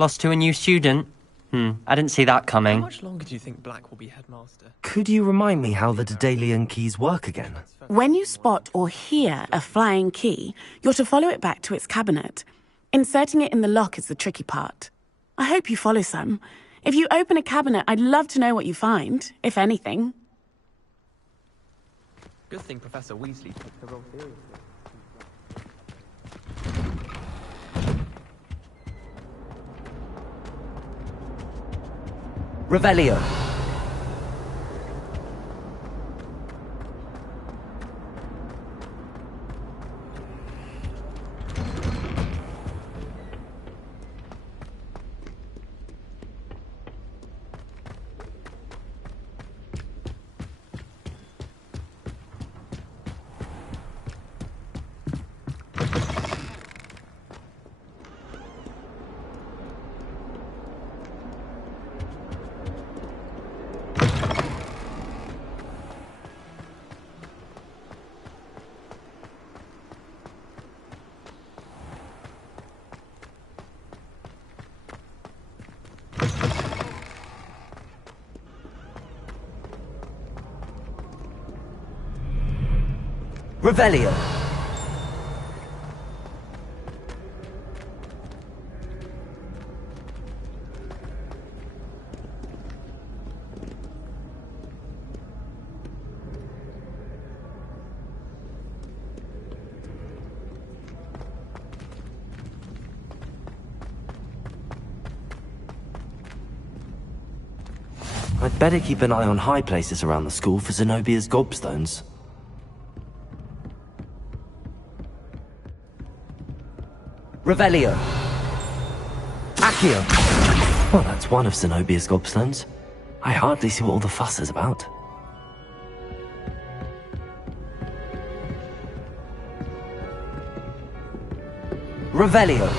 Lost to a new student? I didn't see that How coming. much longer do you think Black will be headmaster? Could you remind me how the Daedalian keys work again? When you spot or hear a flying key, you're to follow it back to its cabinet. Inserting it in the lock is the tricky part. I hope you follow some. If you open a cabinet, I'd love to know what you find, if anything. Good thing Professor Weasley took the role seriously. Revelio. Revelio. I'd better keep an eye on high places around the school for Zenobia's gobstones. Revelio. Accio. Well, that's one of Zenobia's gobstones. I hardly see what all the fuss is about. Revelio.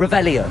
Revelio.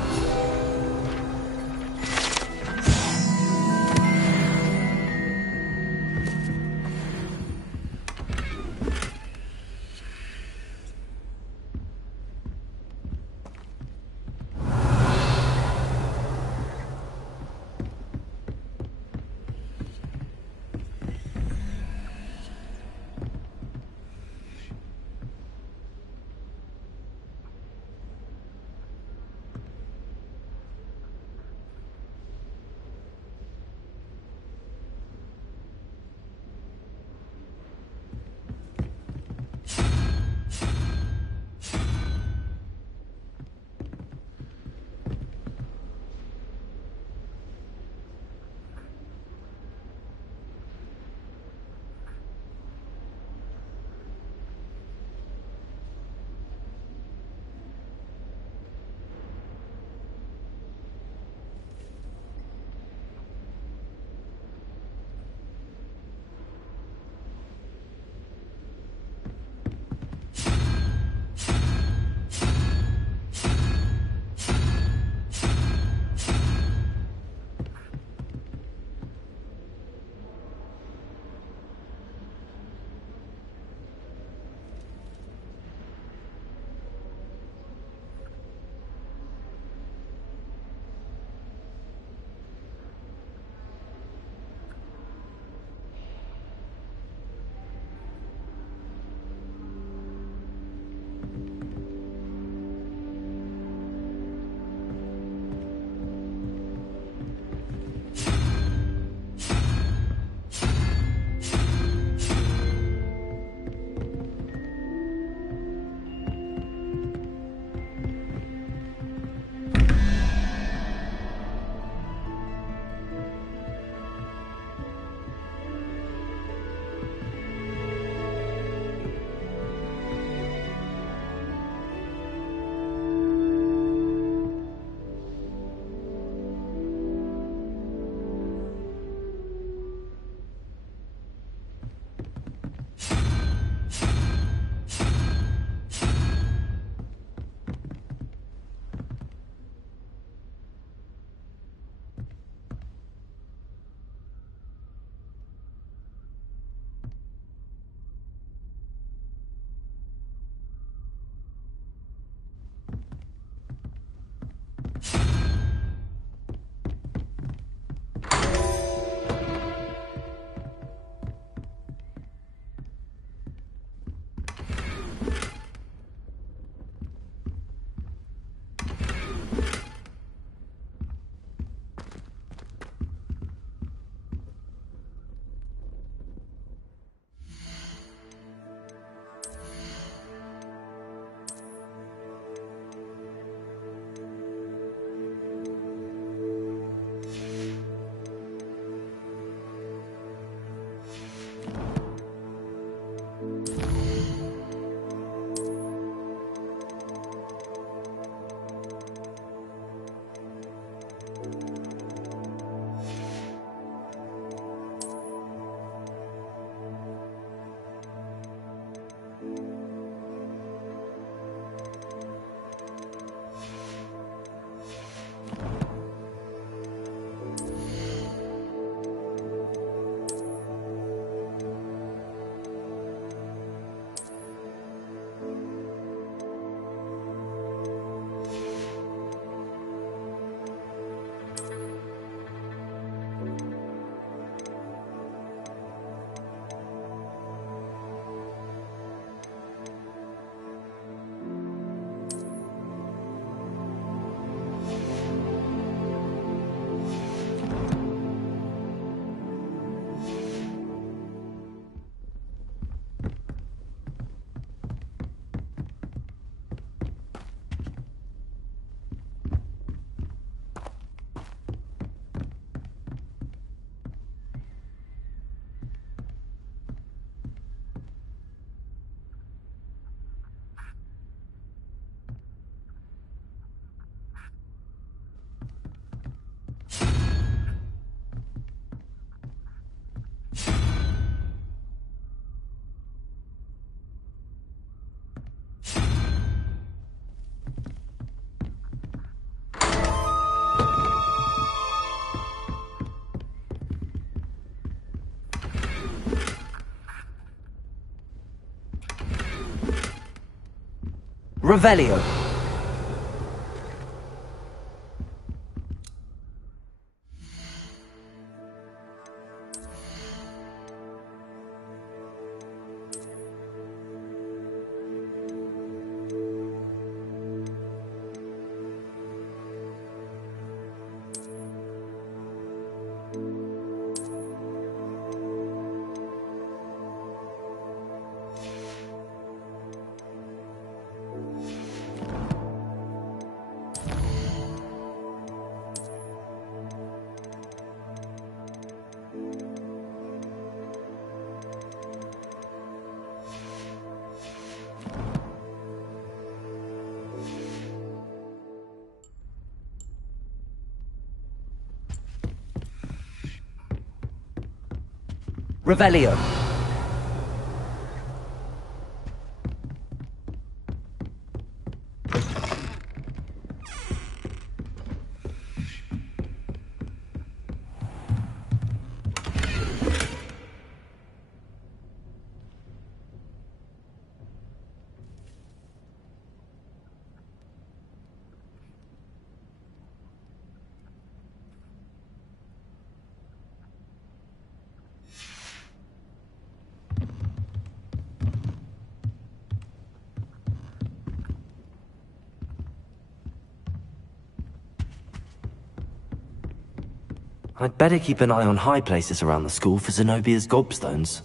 Revelio. Revelio. I'd better keep an eye on high places around the school for Zenobia's gobstones.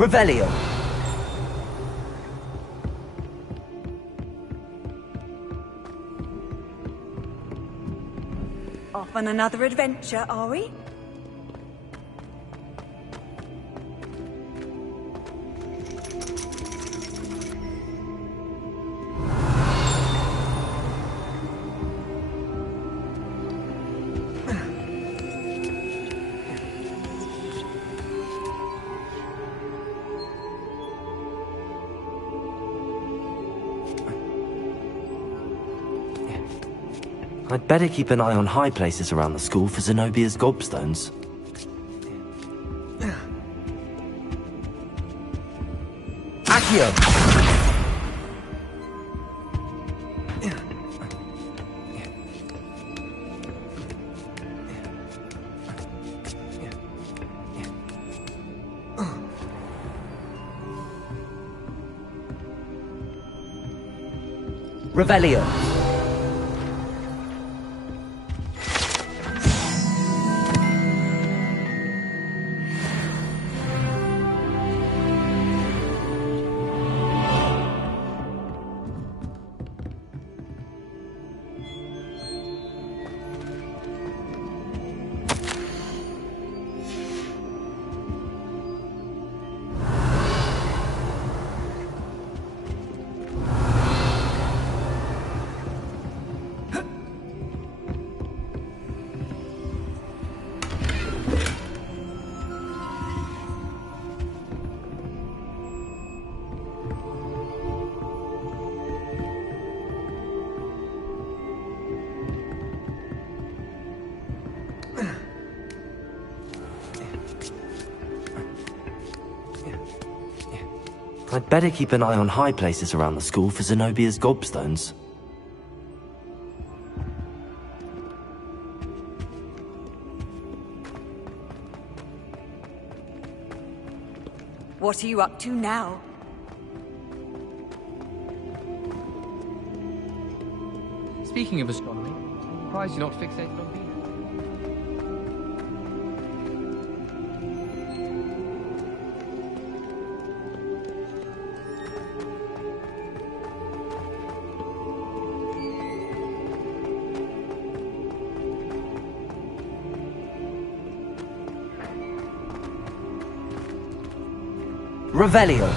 Revelio. Off on another adventure, are we? I'd better keep an eye on high places around the school for Zenobia's gobstones. Accio! Revelio. I'd better keep an eye on high places around the school for Zenobia's gobstones. What are you up to now? Speaking of astronomy, I'm surprised you're not fixated on Venus. Revelio.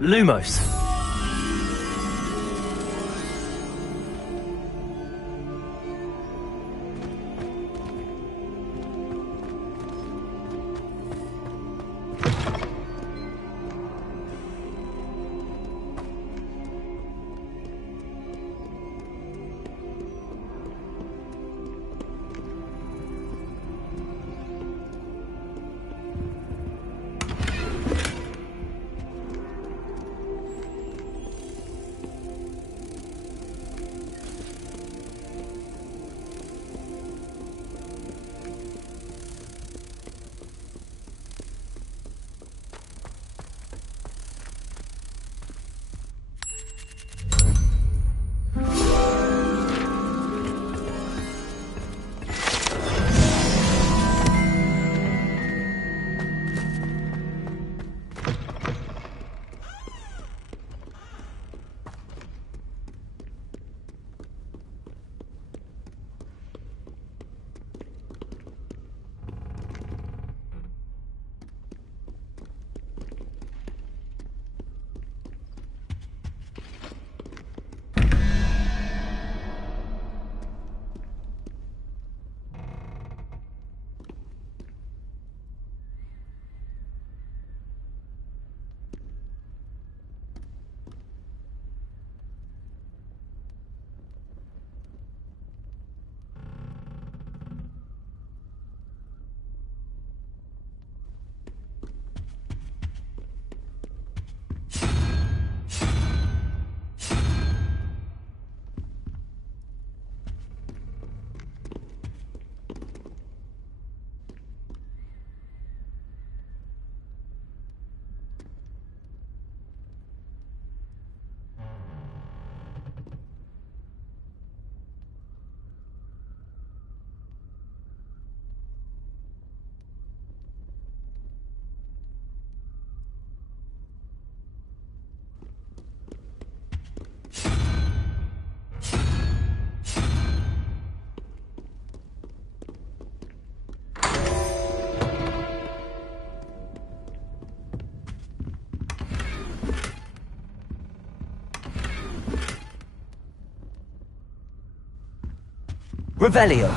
Lumos. Revelio.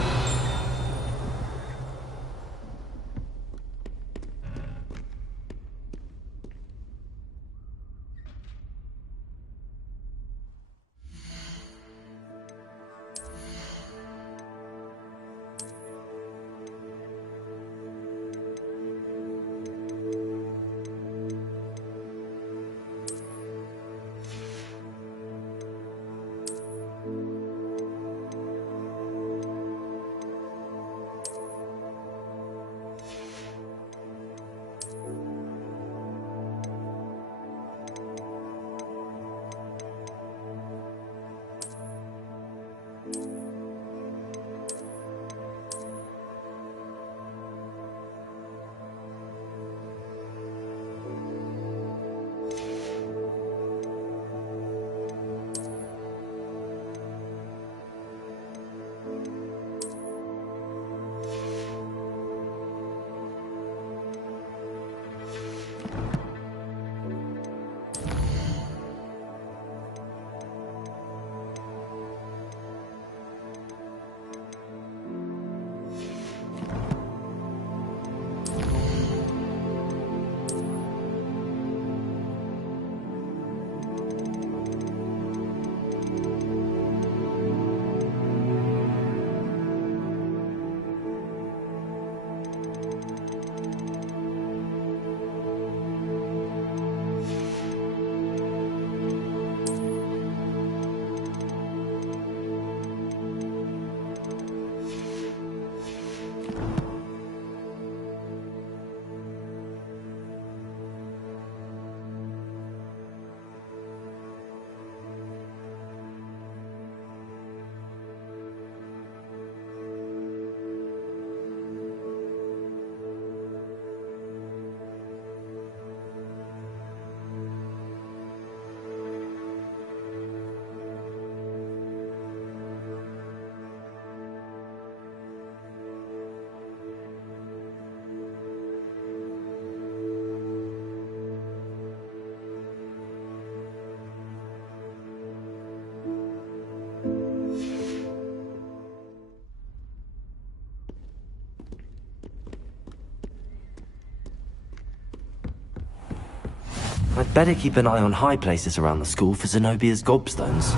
I'd better keep an eye on high places around the school for Zenobia's gobstones.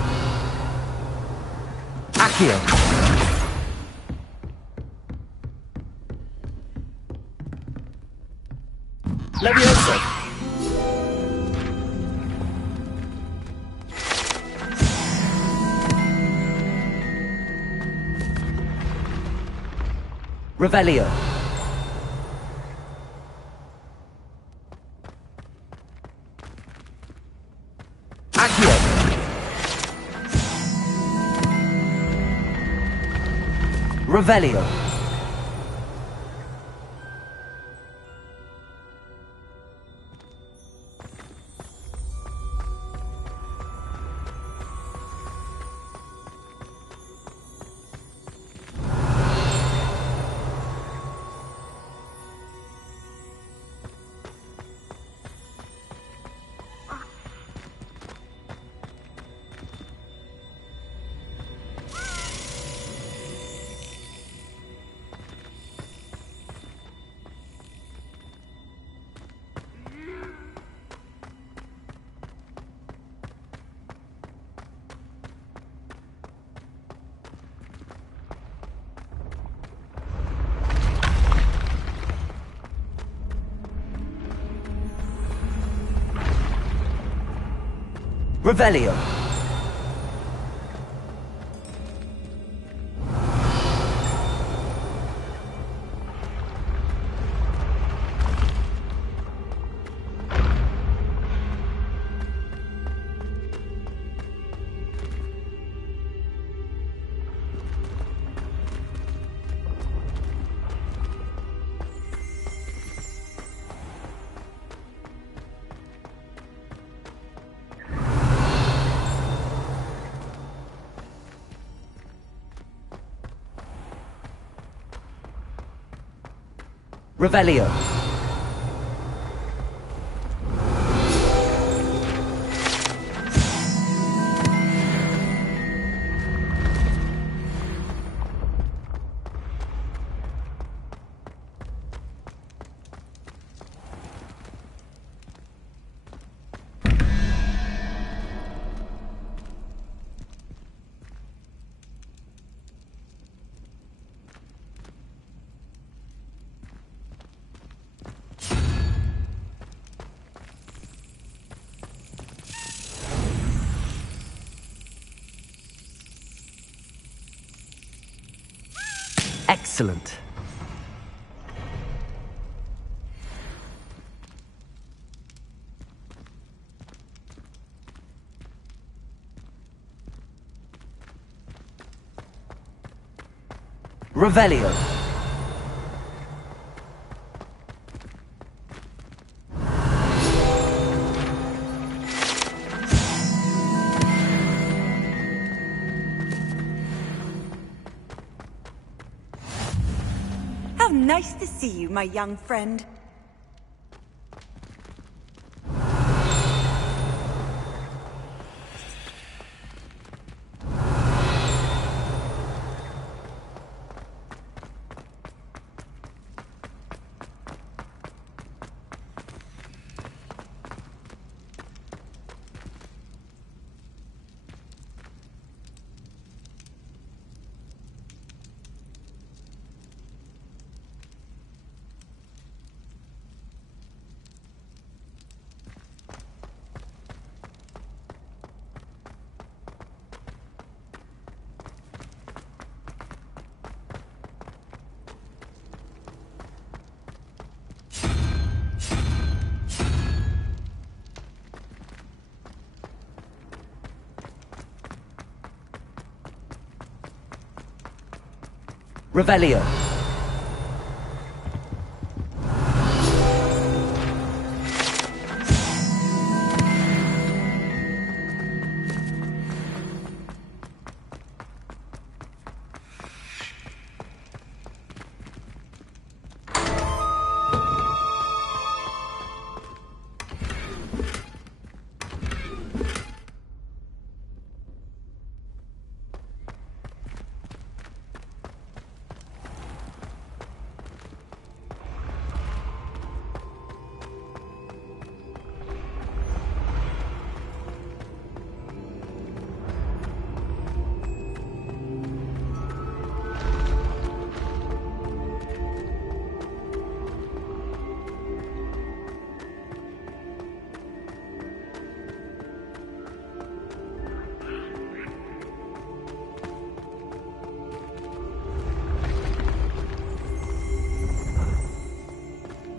Accio! Levioso! Revelio. Accio. Revelio. Revelio. Revelio. Excellent. Revelio. How nice to see you, my young friend. Revelio.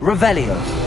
Revelio.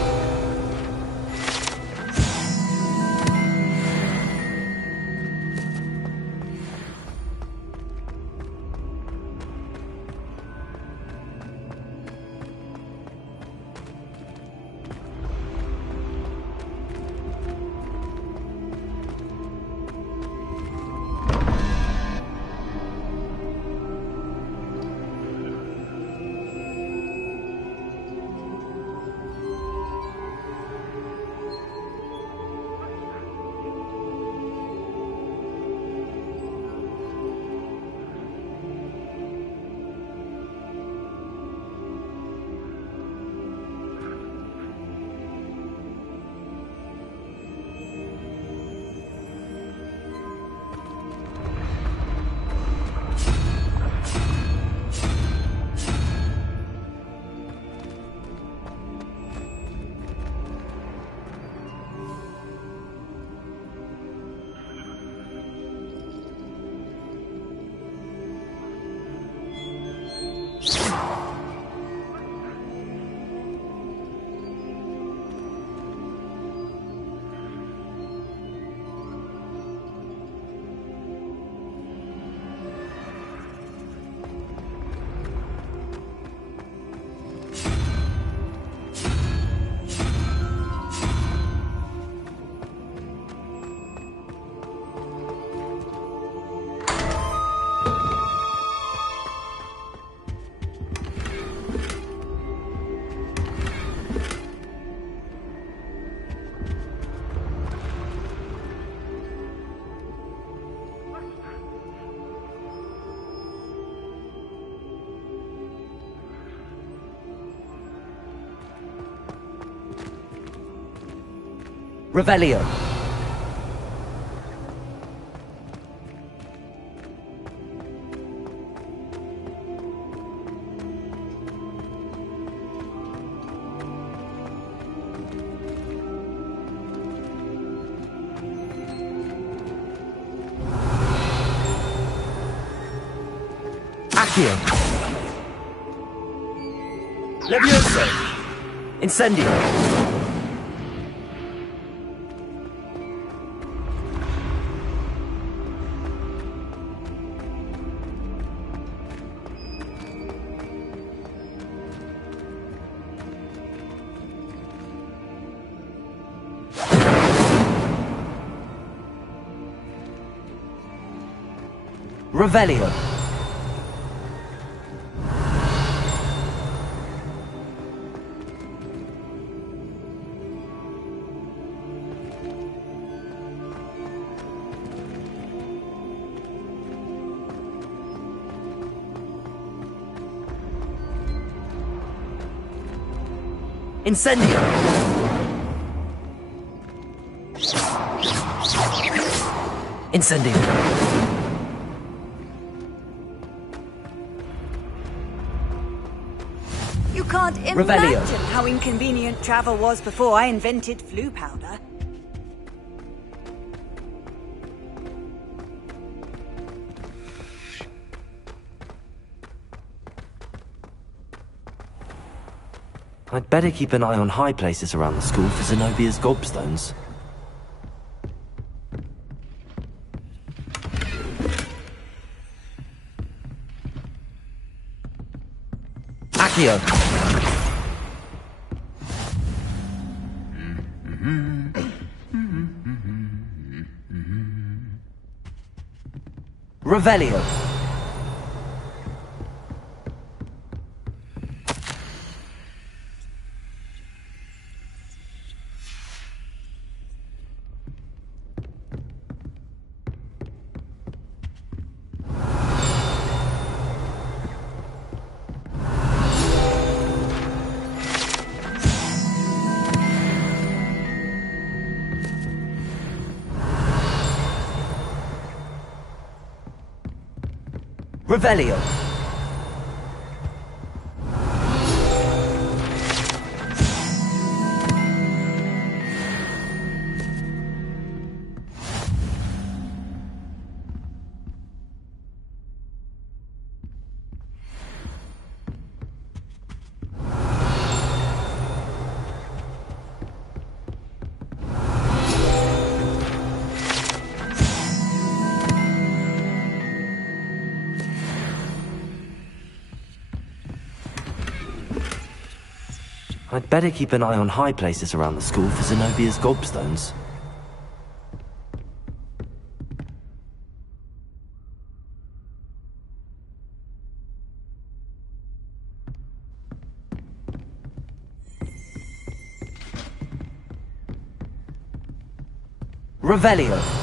Revelio. Accio. Levioso. Incendio. Revelio. Incendio. Incendio. You can't Revelio. imagine how inconvenient travel was before I invented flu powder. I'd better keep an eye on high places around the school for Zenobia's gobstones. Accio. Revelio. Revelio. I'd better keep an eye on high places around the school for Zenobia's gobstones. Revelio.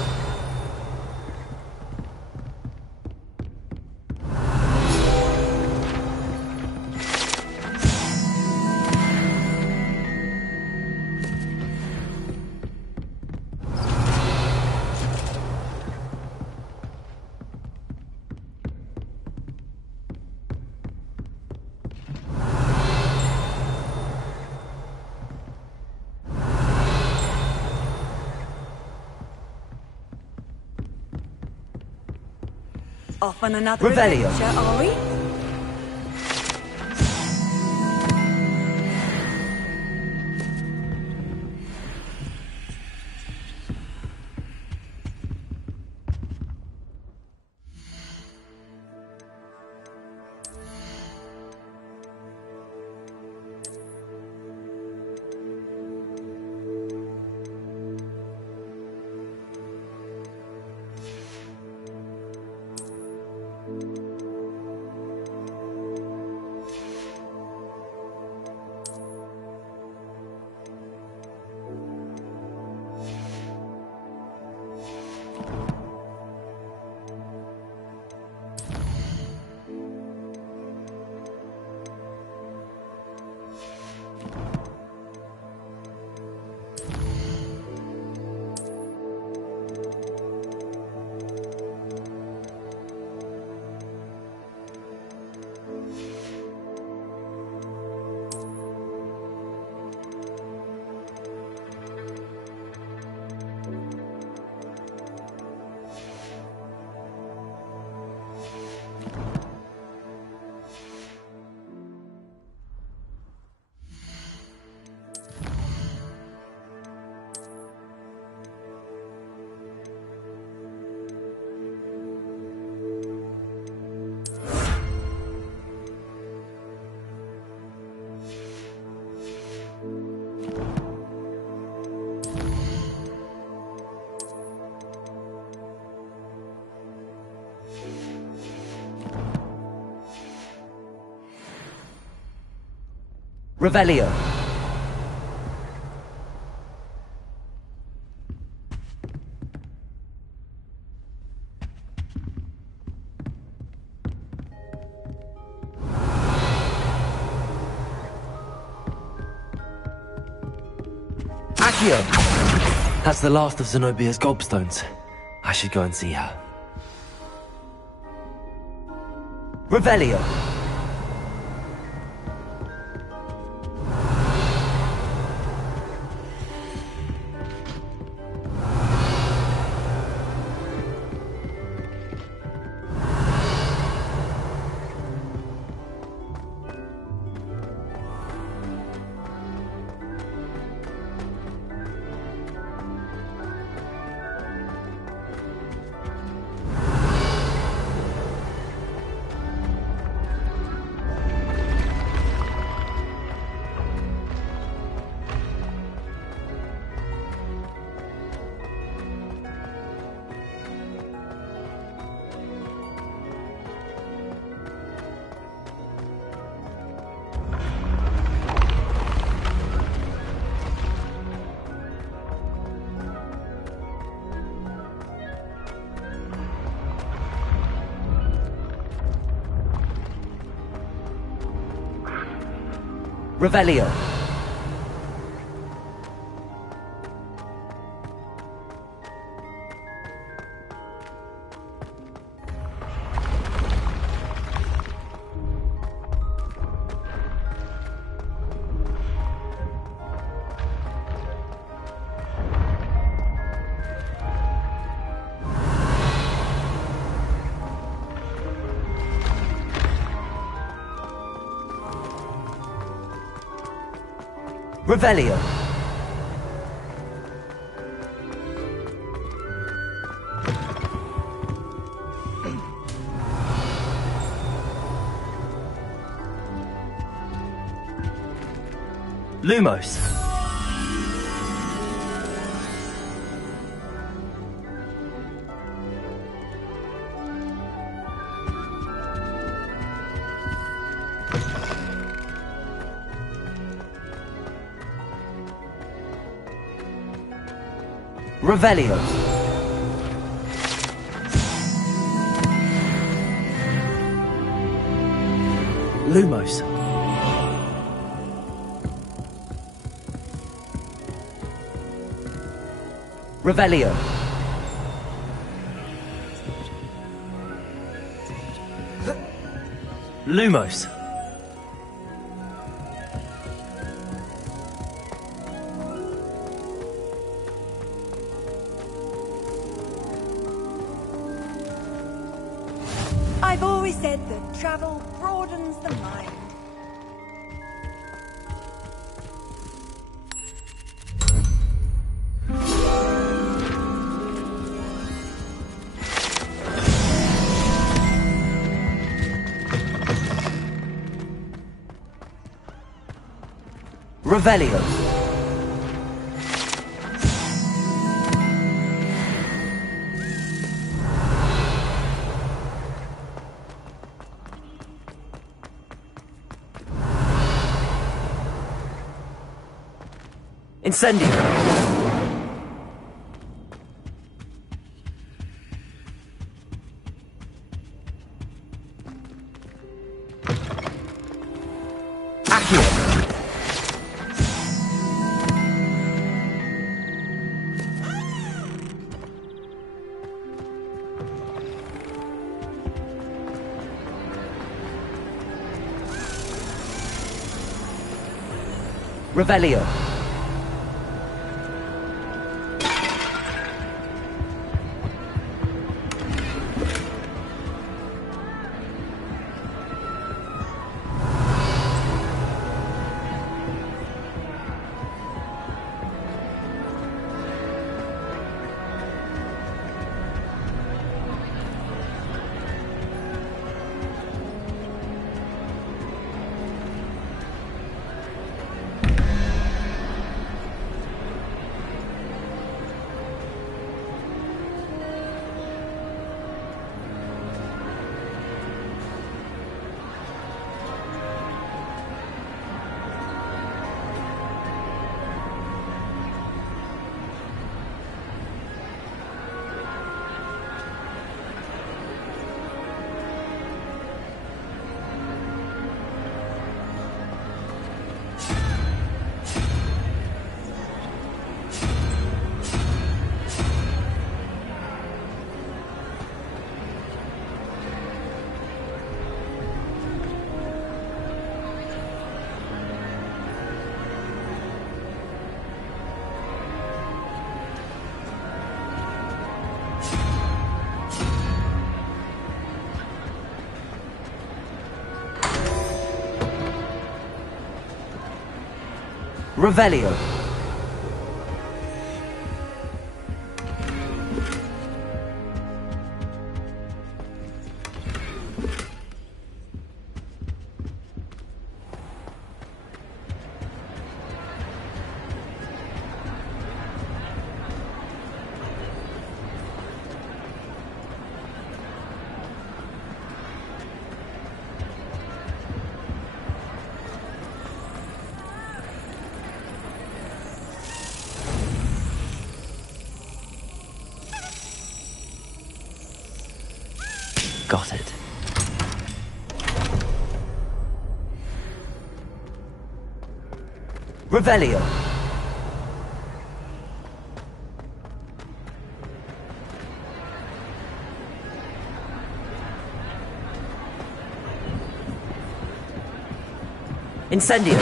Off on another Revelio. adventure, are we? Revelio. Accio. That's the last of Zenobia's gobstones. I should go and see her. Revelio. Revelio. Revelio. Lumos. Revelio. Lumos. Revelio. Lumos. I've always said that travel broadens the mind. Revelio. Incendio. Accio. Revelio. Revelio. Got it. Revelio. Incendio.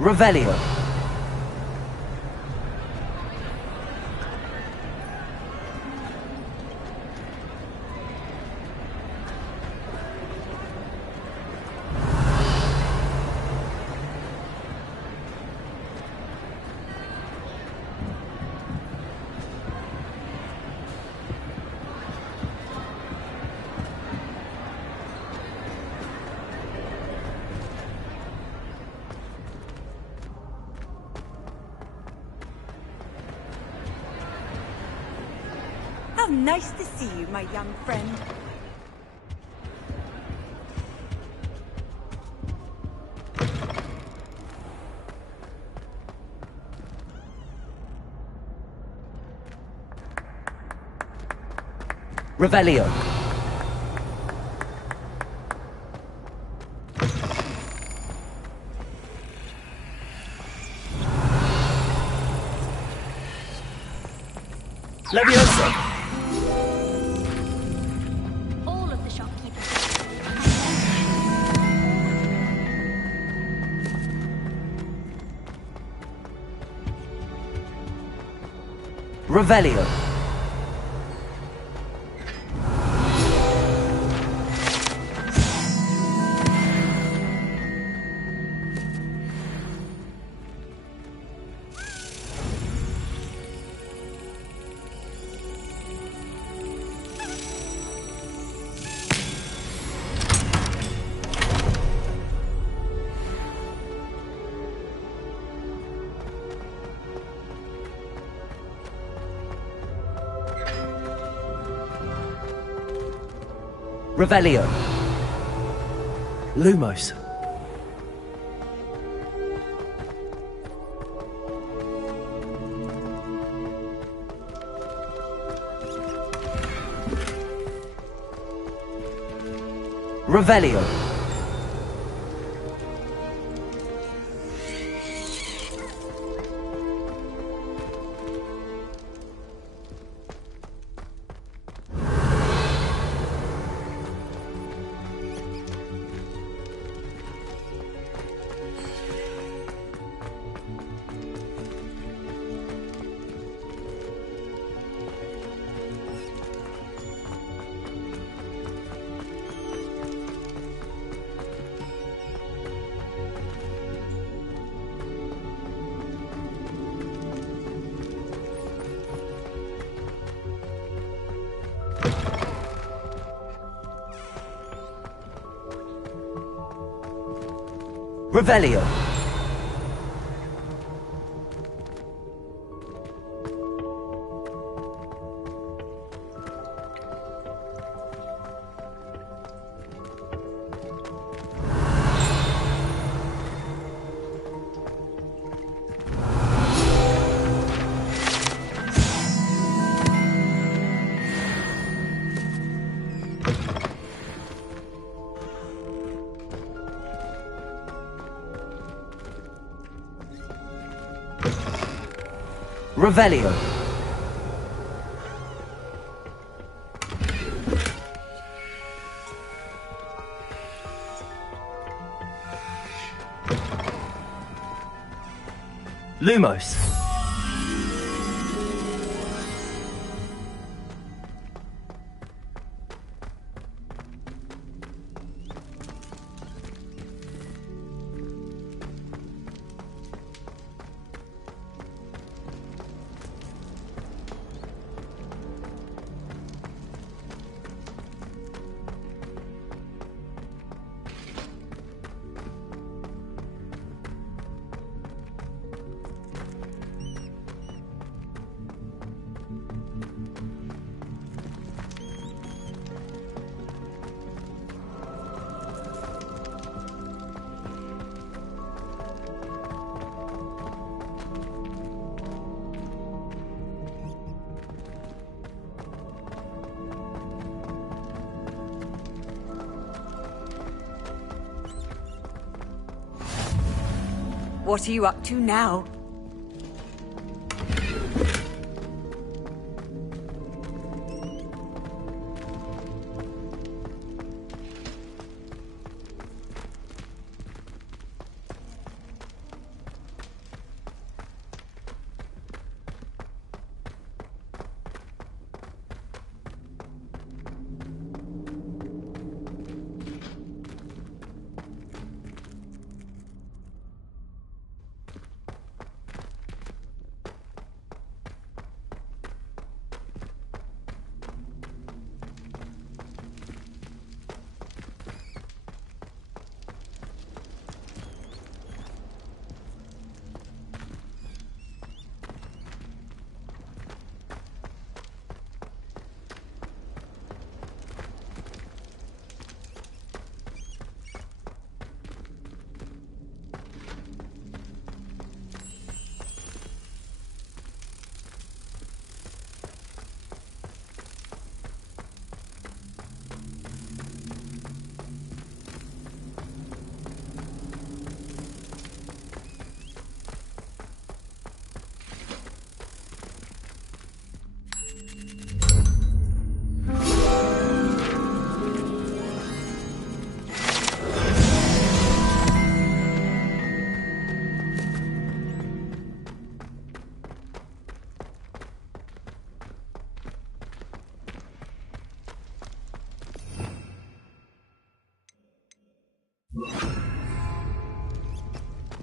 Revelio. nice to see you, my young friend. Revelio. Leviosa. All of the shopkeepers. Revelio. Revelio. Lumos. Revelio. Revelio. Revelio. Lumos. What are you up to now?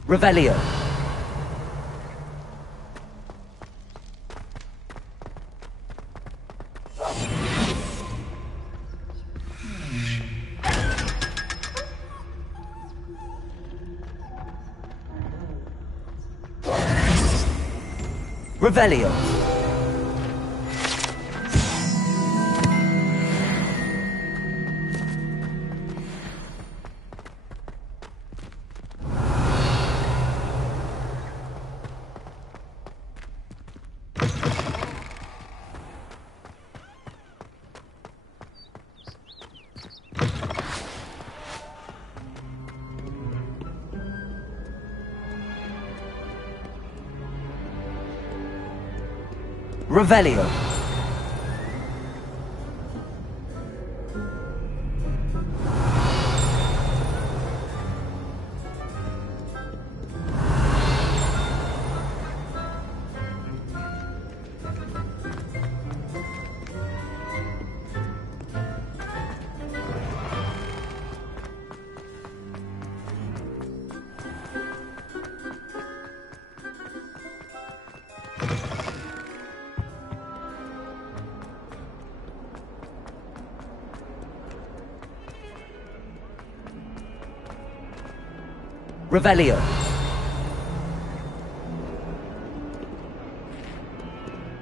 Revelio. Revelio. Revelio. Revelio.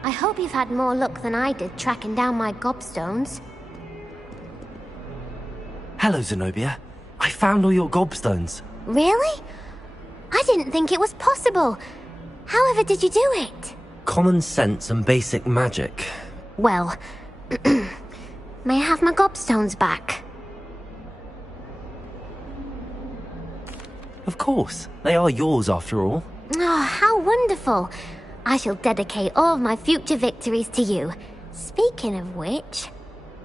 I hope you've had more luck than I did tracking down my gobstones. Hello, Zenobia. I found all your gobstones. Really? I didn't think it was possible. However did you do it? Common sense and basic magic. Well, may I have my gobstones back? Of course. They are yours after all. Oh, how wonderful. I shall dedicate all of my future victories to you. Speaking of which,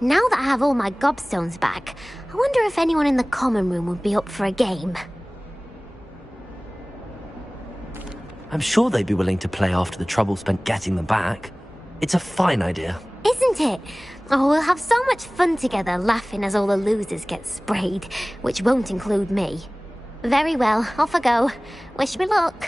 now that I have all my gobstones back, I wonder if anyone in the common room would be up for a game. I'm sure they'd be willing to play after the trouble spent getting them back. It's a fine idea. Isn't it? Oh, we'll have so much fun together laughing as all the losers get sprayed, which won't include me. Very well, off I go. Wish me luck.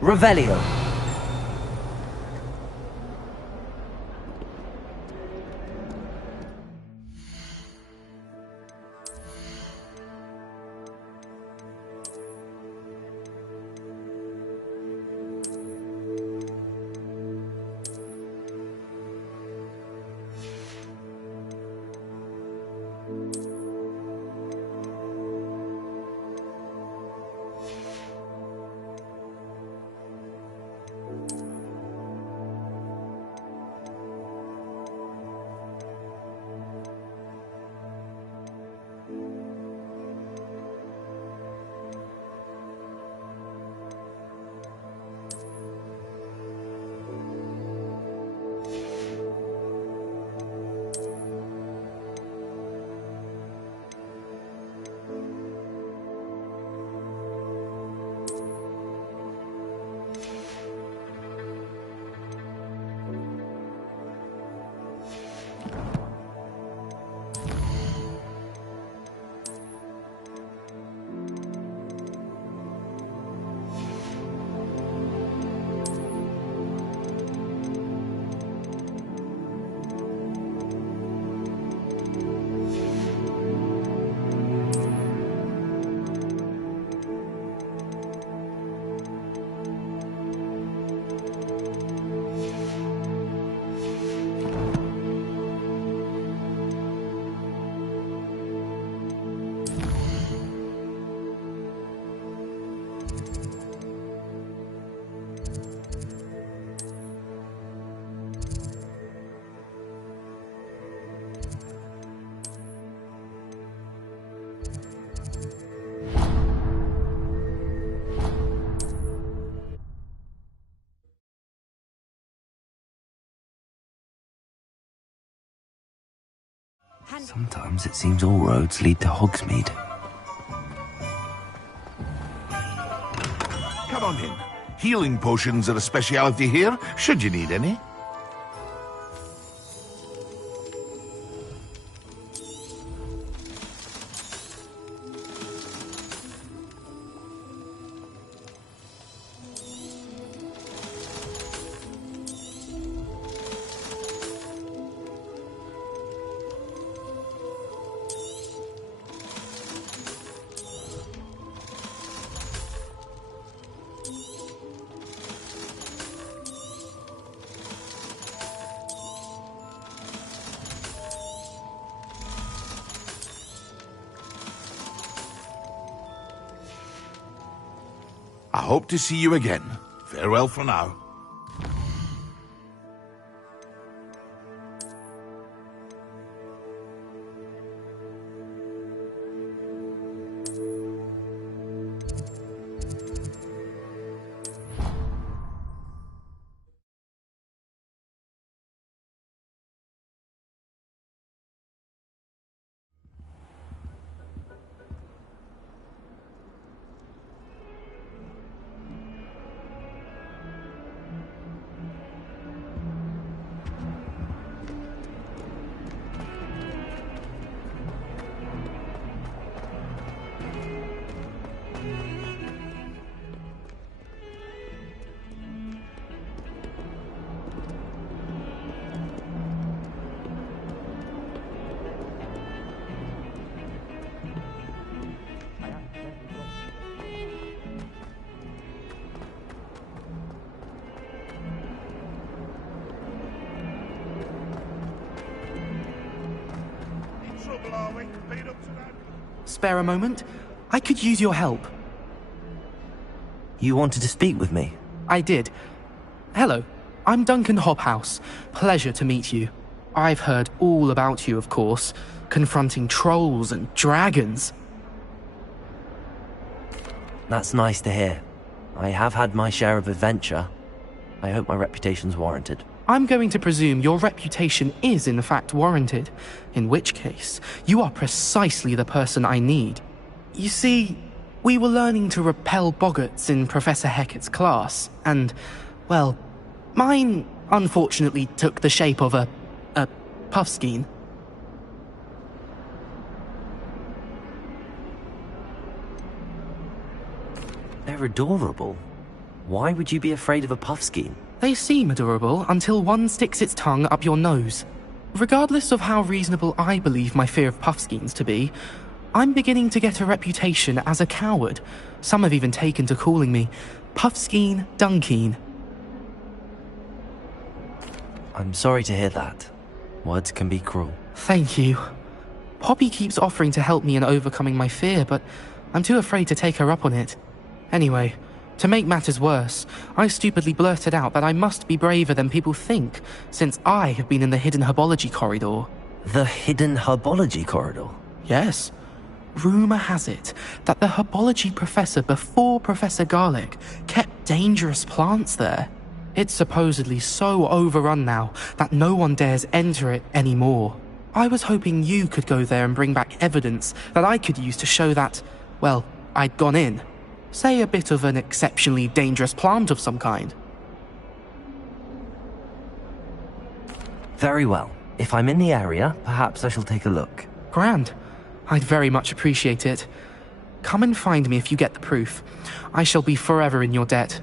Revelio. Sometimes it seems all roads lead to Hogsmeade. Come on in. Healing potions are a speciality here, should you need any. I hope to see you again. Farewell for now. Spare a moment? I could use your help. You wanted to speak with me? I did. Hello, I'm Duncan Hobhouse. Pleasure to meet you. I've heard all about you, of course, confronting trolls and dragons. That's nice to hear. I have had my share of adventure. I hope my reputation's warranted. I'm going to presume your reputation is in fact warranted, in which case, you are precisely the person I need. You see, we were learning to repel boggarts in Professor Hecat's class, and, well, mine unfortunately took the shape of a puffskein. They're adorable. Why would you be afraid of a puffskein? They seem adorable until one sticks its tongue up your nose. Regardless of how reasonable I believe my fear of puffskeins to be, I'm beginning to get a reputation as a coward. Some have even taken to calling me Puffskein Dunkeen. I'm sorry to hear that. Words can be cruel. Thank you. Poppy keeps offering to help me in overcoming my fear, but I'm too afraid to take her up on it. Anyway, to make matters worse, I stupidly blurted out that I must be braver than people think, since I have been in the Hidden Herbology Corridor. The Hidden Herbology Corridor? Yes. Rumour has it that the herbology professor before Professor Garlick kept dangerous plants there. It's supposedly so overrun now that no one dares enter it anymore. I was hoping you could go there and bring back evidence that I could use to show that, well, I'd gone in. Say a bit of an exceptionally dangerous plant of some kind. Very well. If I'm in the area, perhaps I shall take a look. Grand. I'd very much appreciate it. Come and find me if you get the proof. I shall be forever in your debt.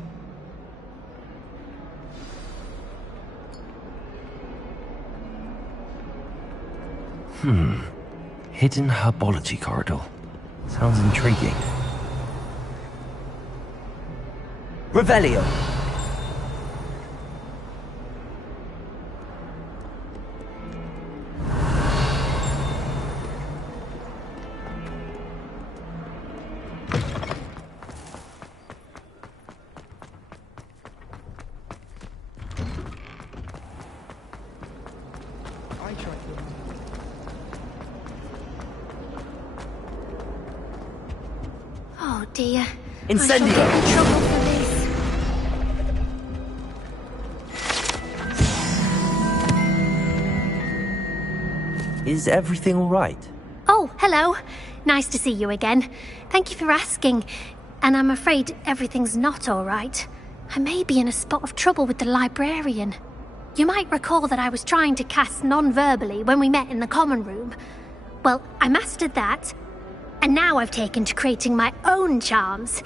Hidden Herbology Corridor. Sounds intriguing. Revelio. Oh dear. Incendio. I shall get in trouble for this. Is everything all right? Oh, hello. Nice to see you again. Thank you for asking. And I'm afraid everything's not all right. I may be in a spot of trouble with the librarian. You might recall that I was trying to cast non-verbally when we met in the common room. Well, I mastered that, and now I've taken to creating my own charms.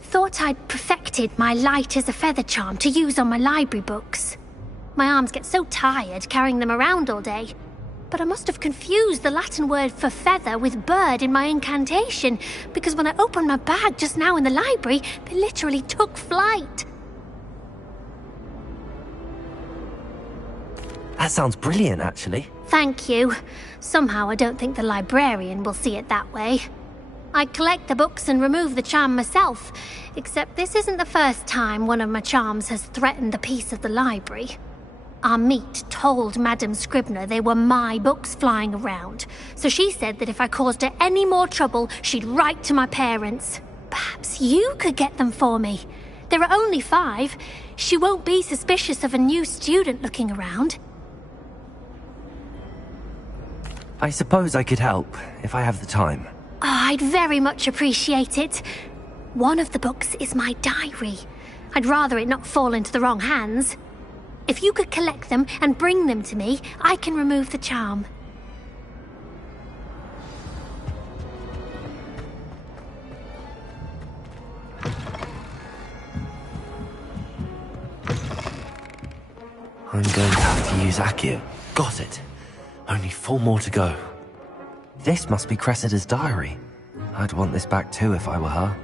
Thought I'd perfected my light as a feather charm to use on my library books. My arms get so tired carrying them around all day. But I must have confused the Latin word for feather with bird in my incantation, because when I opened my bag just now in the library, they literally took flight. That sounds brilliant, actually. Thank you. Somehow I don't think the librarian will see it that way. I'd collect the books and remove the charm myself, except this isn't the first time one of my charms has threatened the peace of the library. Our meet told Madame Scribner they were my books flying around, so she said that if I caused her any more trouble, she'd write to my parents. Perhaps you could get them for me. There are only 5. She won't be suspicious of a new student looking around. I suppose I could help, if I have the time. Oh, I'd very much appreciate it. One of the books is my diary. I'd rather it not fall into the wrong hands. If you could collect them and bring them to me, I can remove the charm. I'm going to have to use Accio. Got it. Only 4 more to go. This must be Cressida's diary. I'd want this back too if I were her.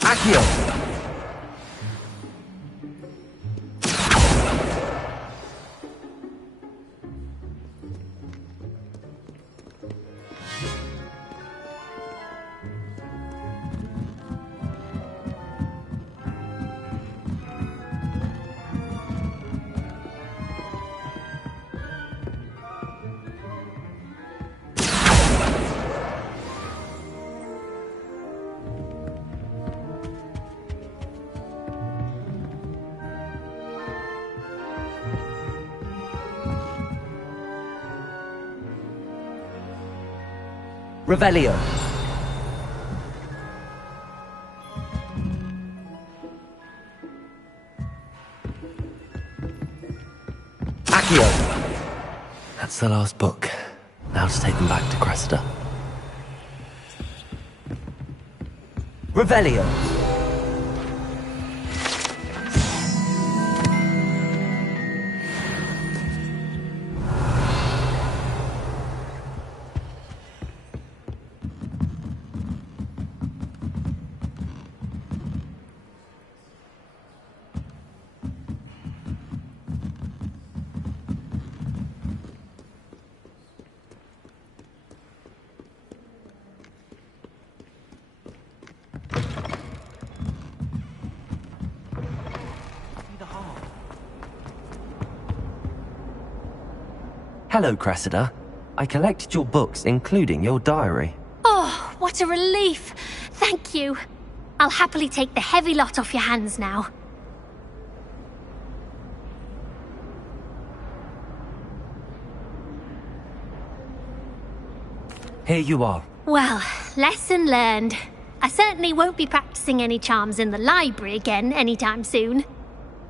Accio! Revelio. Accio. That's the last book. Now to take them back to Cressida. Revelio. Hello, Cressida. I collected your books, including your diary. Oh, what a relief. Thank you. I'll happily take the heavy lot off your hands now. Here you are. Well, lesson learned. I certainly won't be practicing any charms in the library again anytime soon.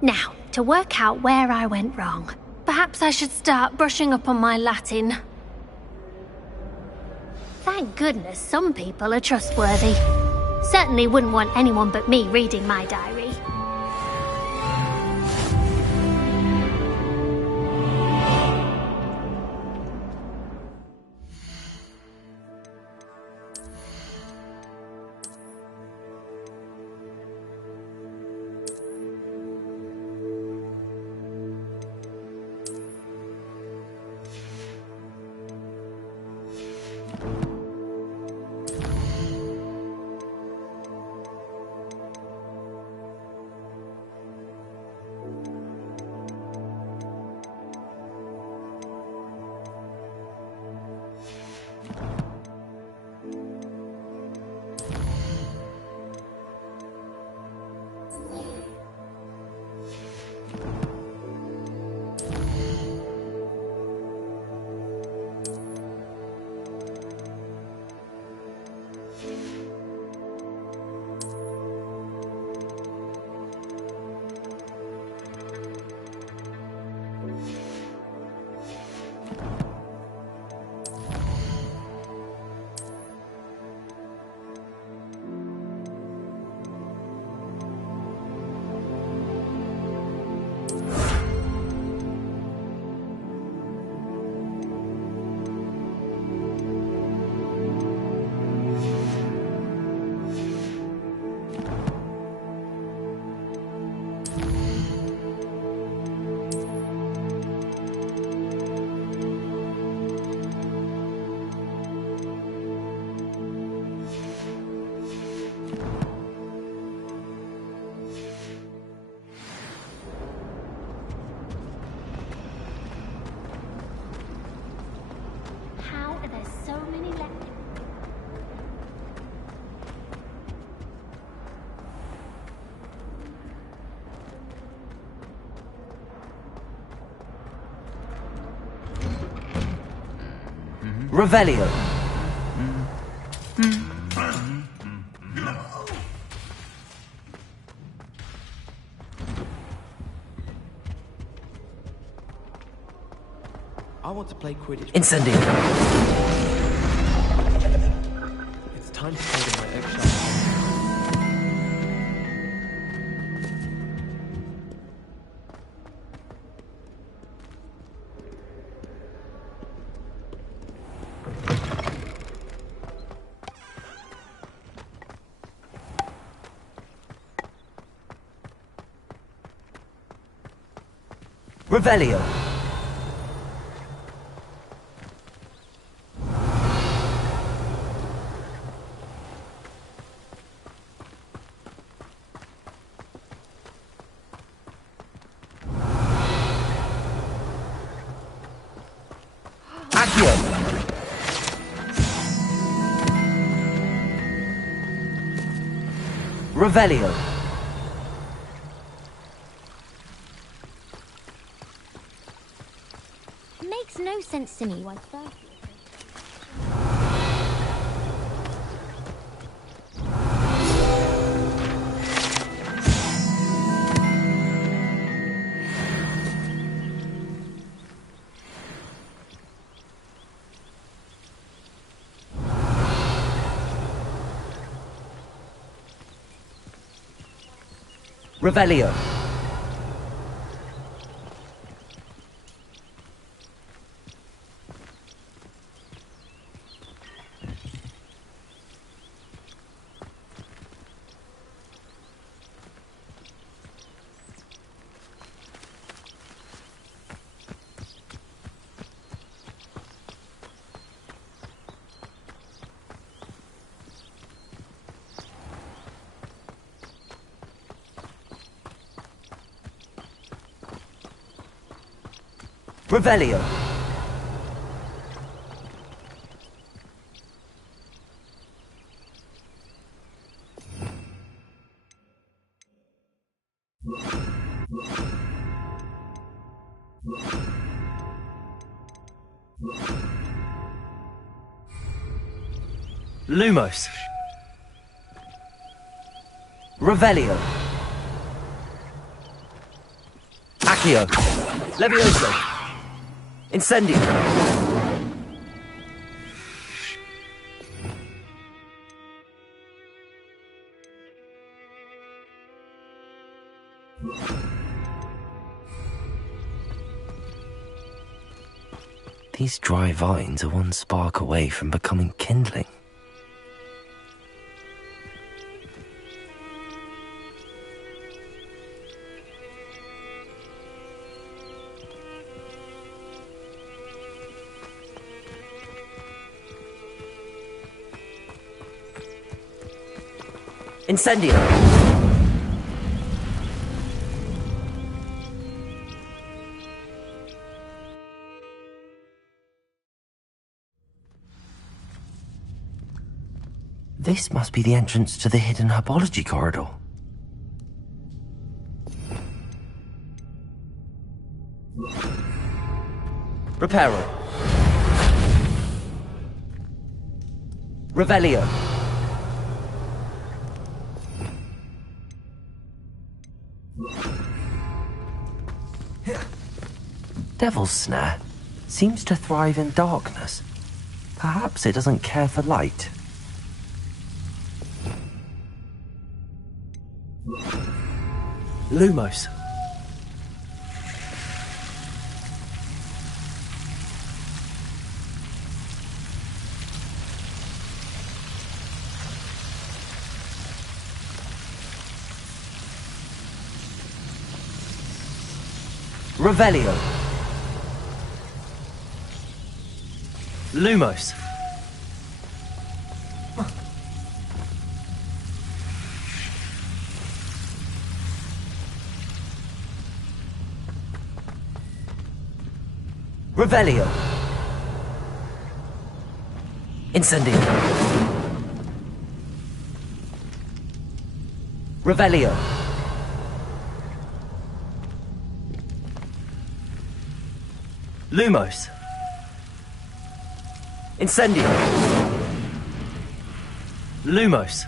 Now, to work out where I went wrong. Perhaps I should start brushing up on my Latin. Thank goodness some people are trustworthy. Certainly wouldn't want anyone but me reading my diary. How are there so many left? Revelio. I want to play Quidditch. Incendio. It's time to play with my eggshell. Revelio. Accio. Revelio. It makes no sense to me why first. Revelio. Revelio. Lumos. Revelio. Accio. Levioso. Incendio. These dry vines are one spark away from becoming kindling. Incendio. This must be the entrance to the hidden herbology corridor. Reparo. Revelio. Devil's Snare. seems to thrive in darkness. Perhaps it doesn't care for light. Lumos. Revelio. Lumos. Revelio. Incendio. Revelio. Lumos. Incendio. Lumos.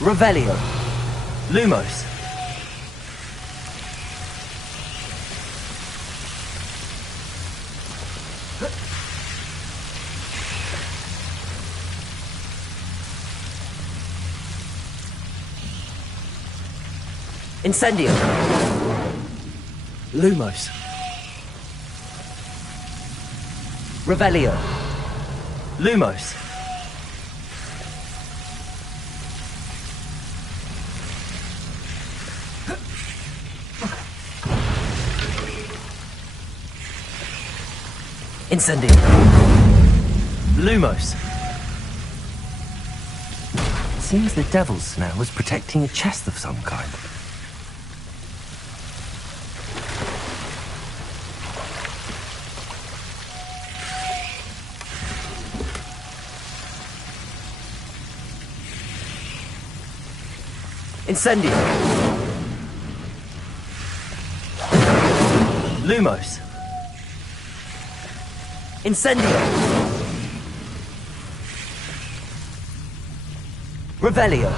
Revelio. Lumos. Incendio. Lumos. Revelio. Lumos. Incendio. Lumos. Seems the devil's snare was protecting a chest of some kind. Incendio. Lumos. Incendio. Revelio.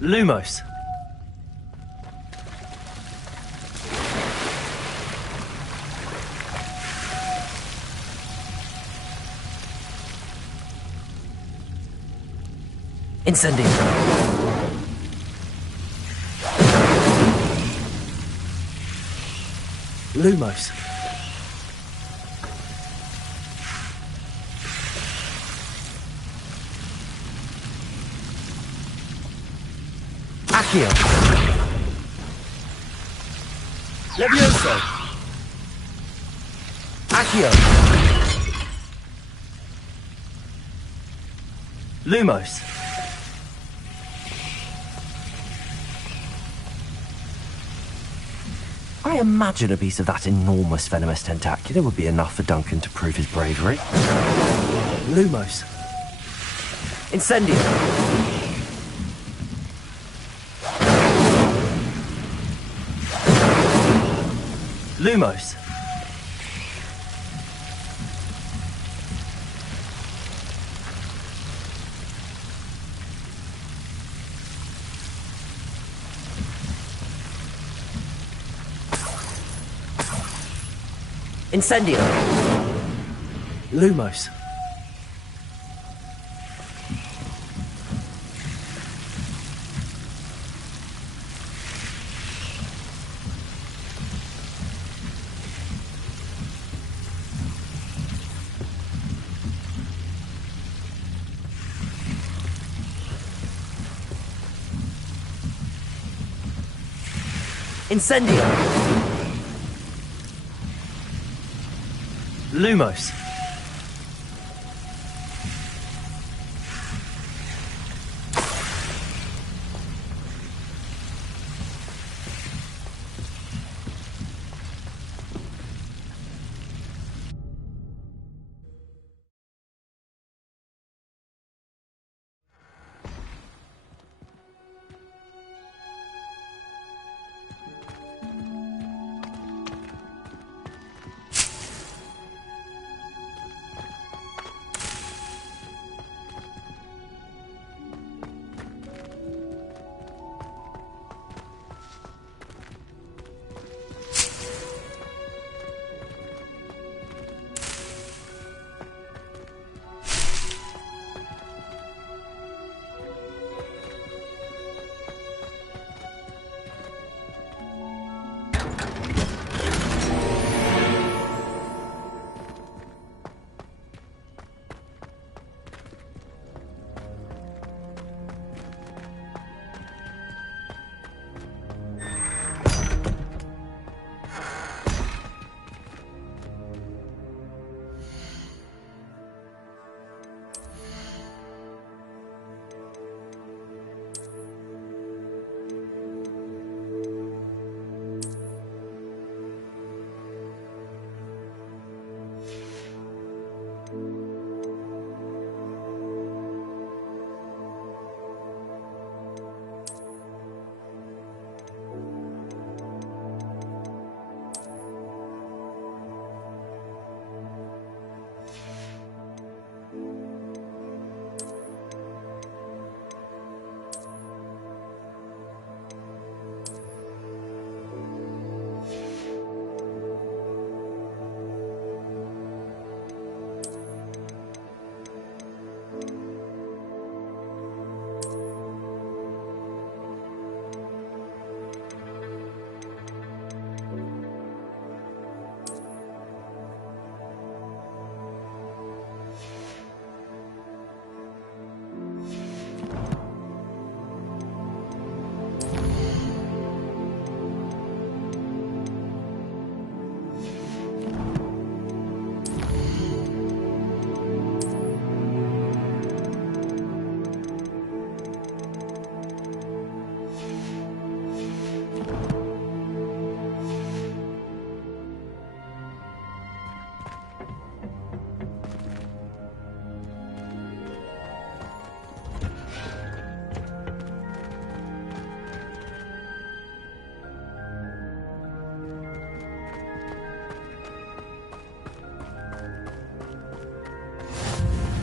Lumos. Incendio. Lumos. Accio. Levioso. Accio. Lumos. I imagine a piece of that enormous venomous tentacular would be enough for Duncan to prove his bravery. Lumos. Incendio. Lumos. Incendio. Lumos. Incendio. Lumos.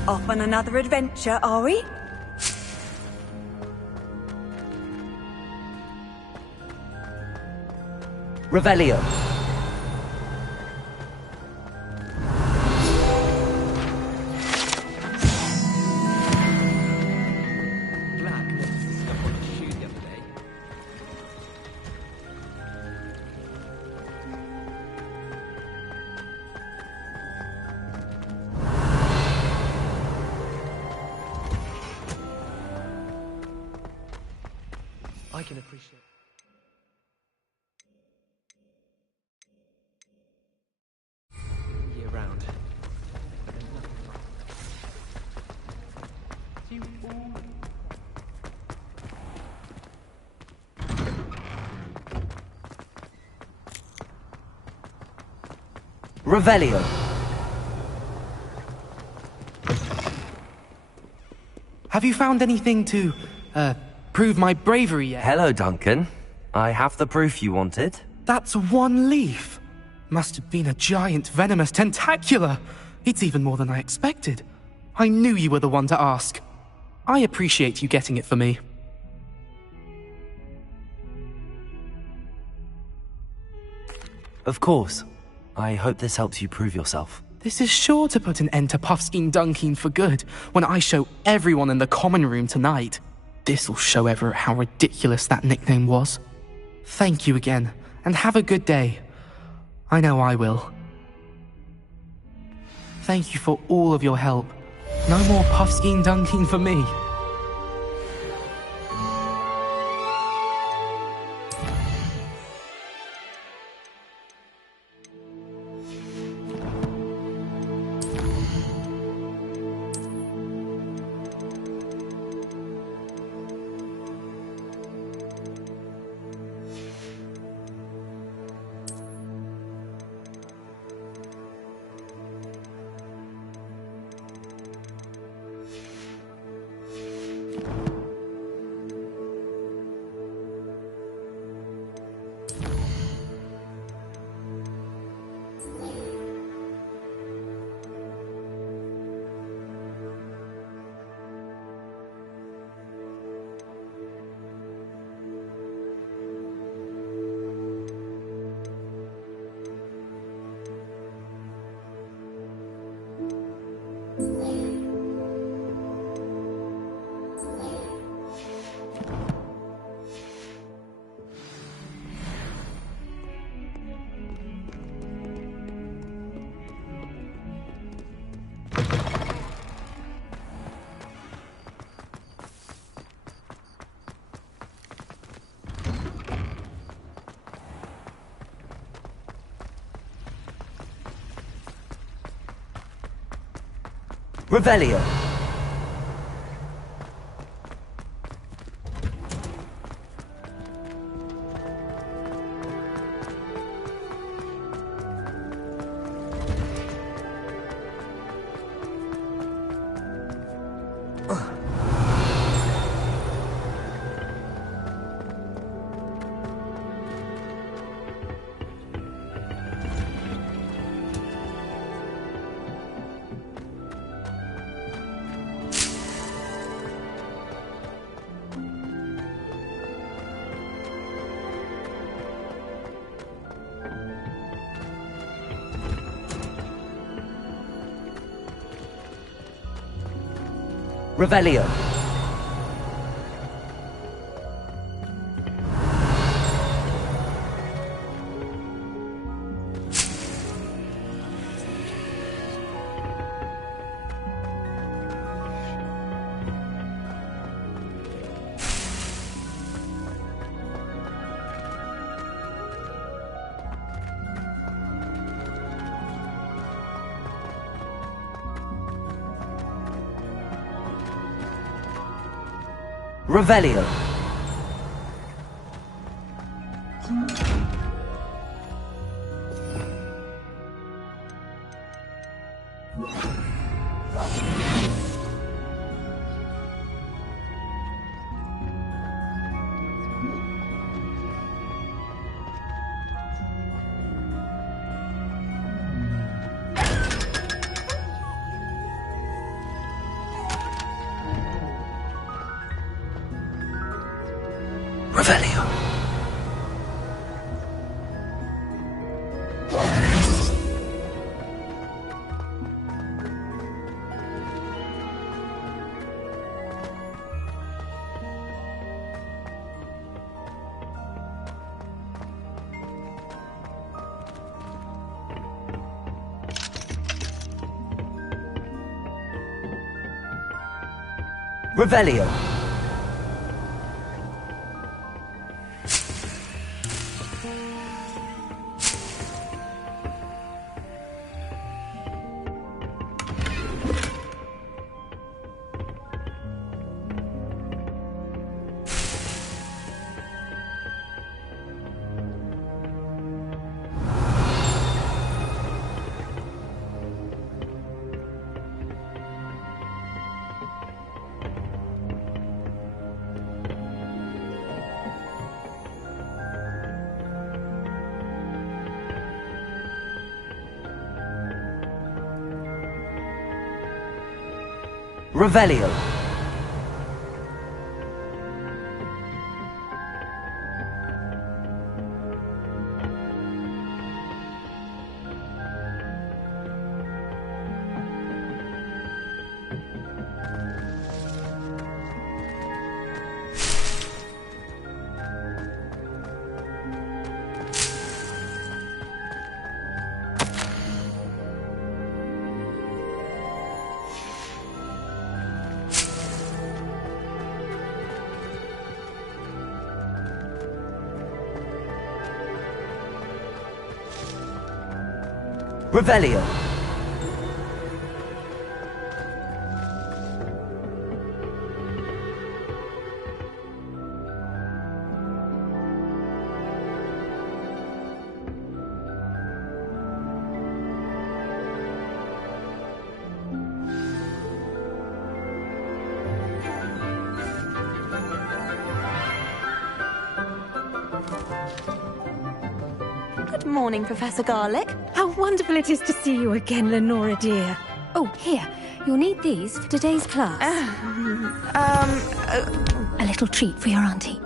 Off on another adventure, are we? Revelio. Black noticed the stuff on his shoe the other day. I can appreciate. Year round. Revelio. Have you found anything to, prove my bravery yet? Hello, Duncan. I have the proof you wanted. That's one leaf. Must have been a giant venomous tentacula. It's even more than I expected. I knew you were the one to ask. I appreciate you getting it for me. Of course. I hope this helps you prove yourself. This is sure to put an end to Puffskein Dunkeen for good when I show everyone in the common room tonight. This'll show Everett how ridiculous that nickname was. Thank you again, and have a good day. I know I will. Thank you for all of your help. No more Puffskein Dunkeen for me. Revelio. Revelio. Revelio. Revelio. Revelio. Revelio. Revelio. Good morning, Professor Garlick. How wonderful it is to see you again, Lenora dear. Oh, here. You'll need these for today's class. A little treat for your auntie.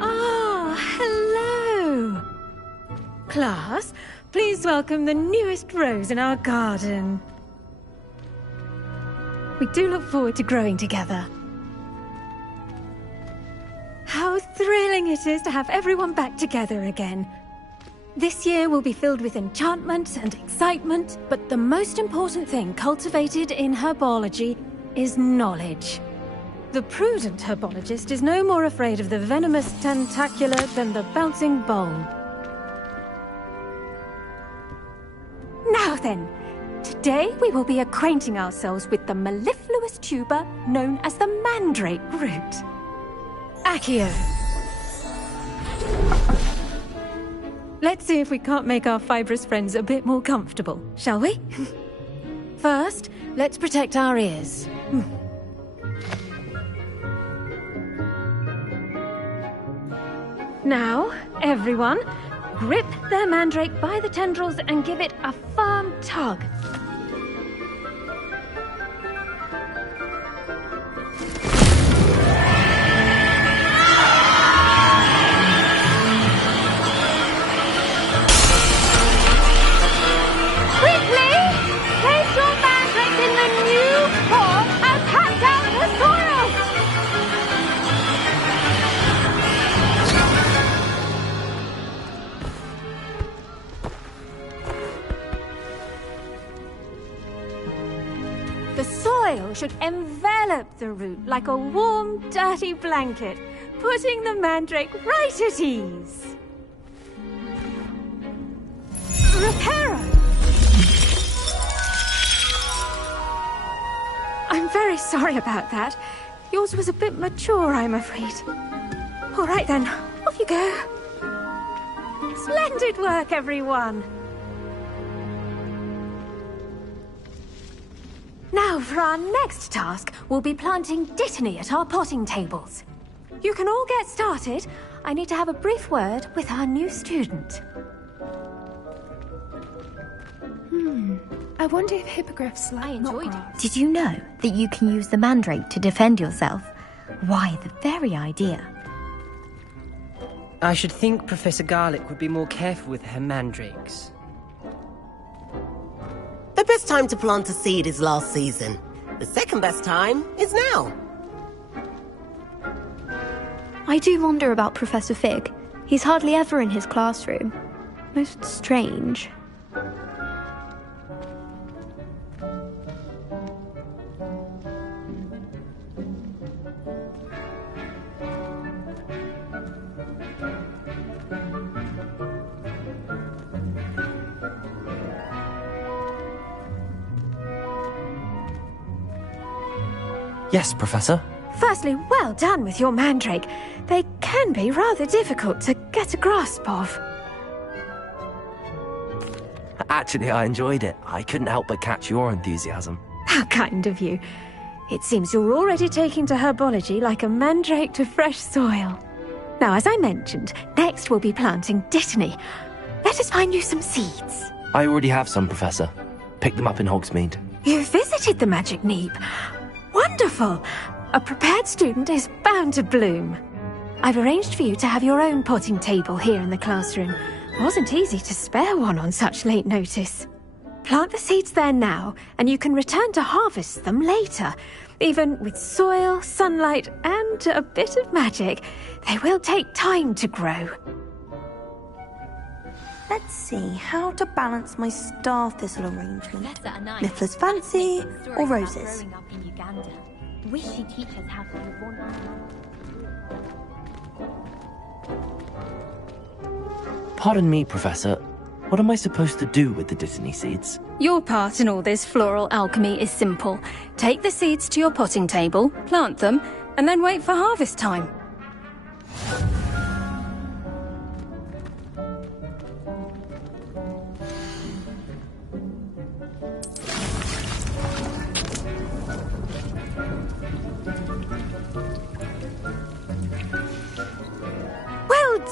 Ah, hello. Class, please welcome the newest rose in our garden. We do look forward to growing together. How thrilling it is to have everyone back together again. This year will be filled with enchantment and excitement, but the most important thing cultivated in herbology is knowledge. The prudent herbologist is no more afraid of the venomous tentacula than the bouncing bulb. Now then, Today we will be acquainting ourselves with the mellifluous tuber known as the mandrake root. Accio. Let's see if we can't make our fibrous friends a bit more comfortable, shall we? First, let's protect our ears. Now, everyone, grip their mandrake by the tendrils and give it a firm tug. Quickly! Place your mandrake in the new pot and pack down the soil! The soil should envelop the root like a warm, dirty blanket, putting the mandrake right at ease. Reparo! I'm very sorry about that. Yours was a bit mature, I'm afraid. All right then, off you go. Splendid work, everyone. Now, for our next task, we'll be planting Dittany at our potting tables. You can all get started. I need to have a brief word with our new student. I wonder if hippogriffs like. I enjoyed it. Did you know that you can use the mandrake to defend yourself? Why, the very idea. I should think Professor Garlick would be more careful with her mandrakes. The best time to plant a seed is last season. The second best time is now. I do wonder about Professor Fig. He's hardly ever in his classroom. Most strange. Yes, Professor. Firstly, well done with your mandrake. They can be rather difficult to get a grasp of. Actually, I enjoyed it. I couldn't help but catch your enthusiasm. How kind of you. It seems you're already taking to herbology like a mandrake to fresh soil. Now, as I mentioned, next we'll be planting Dittany. Let us find you some seeds. I already have some, Professor. Picked them up in Hogsmeade. You visited the Magic Neep. Wonderful! A prepared student is bound to bloom. I've arranged for you to have your own potting table here in the classroom. It wasn't easy to spare one on such late notice. Plant the seeds there now, and you can return to harvest them later. Even with soil, sunlight, and a bit of magic, they will take time to grow. Let's see how to balance my star thistle arrangement. Niffler's fancy or roses? Wish she'd teach us how to do one. Pardon me, Professor. What am I supposed to do with the Dittany seeds? Your part in all this floral alchemy is simple. Take the seeds to your potting table, plant them, and then wait for harvest time.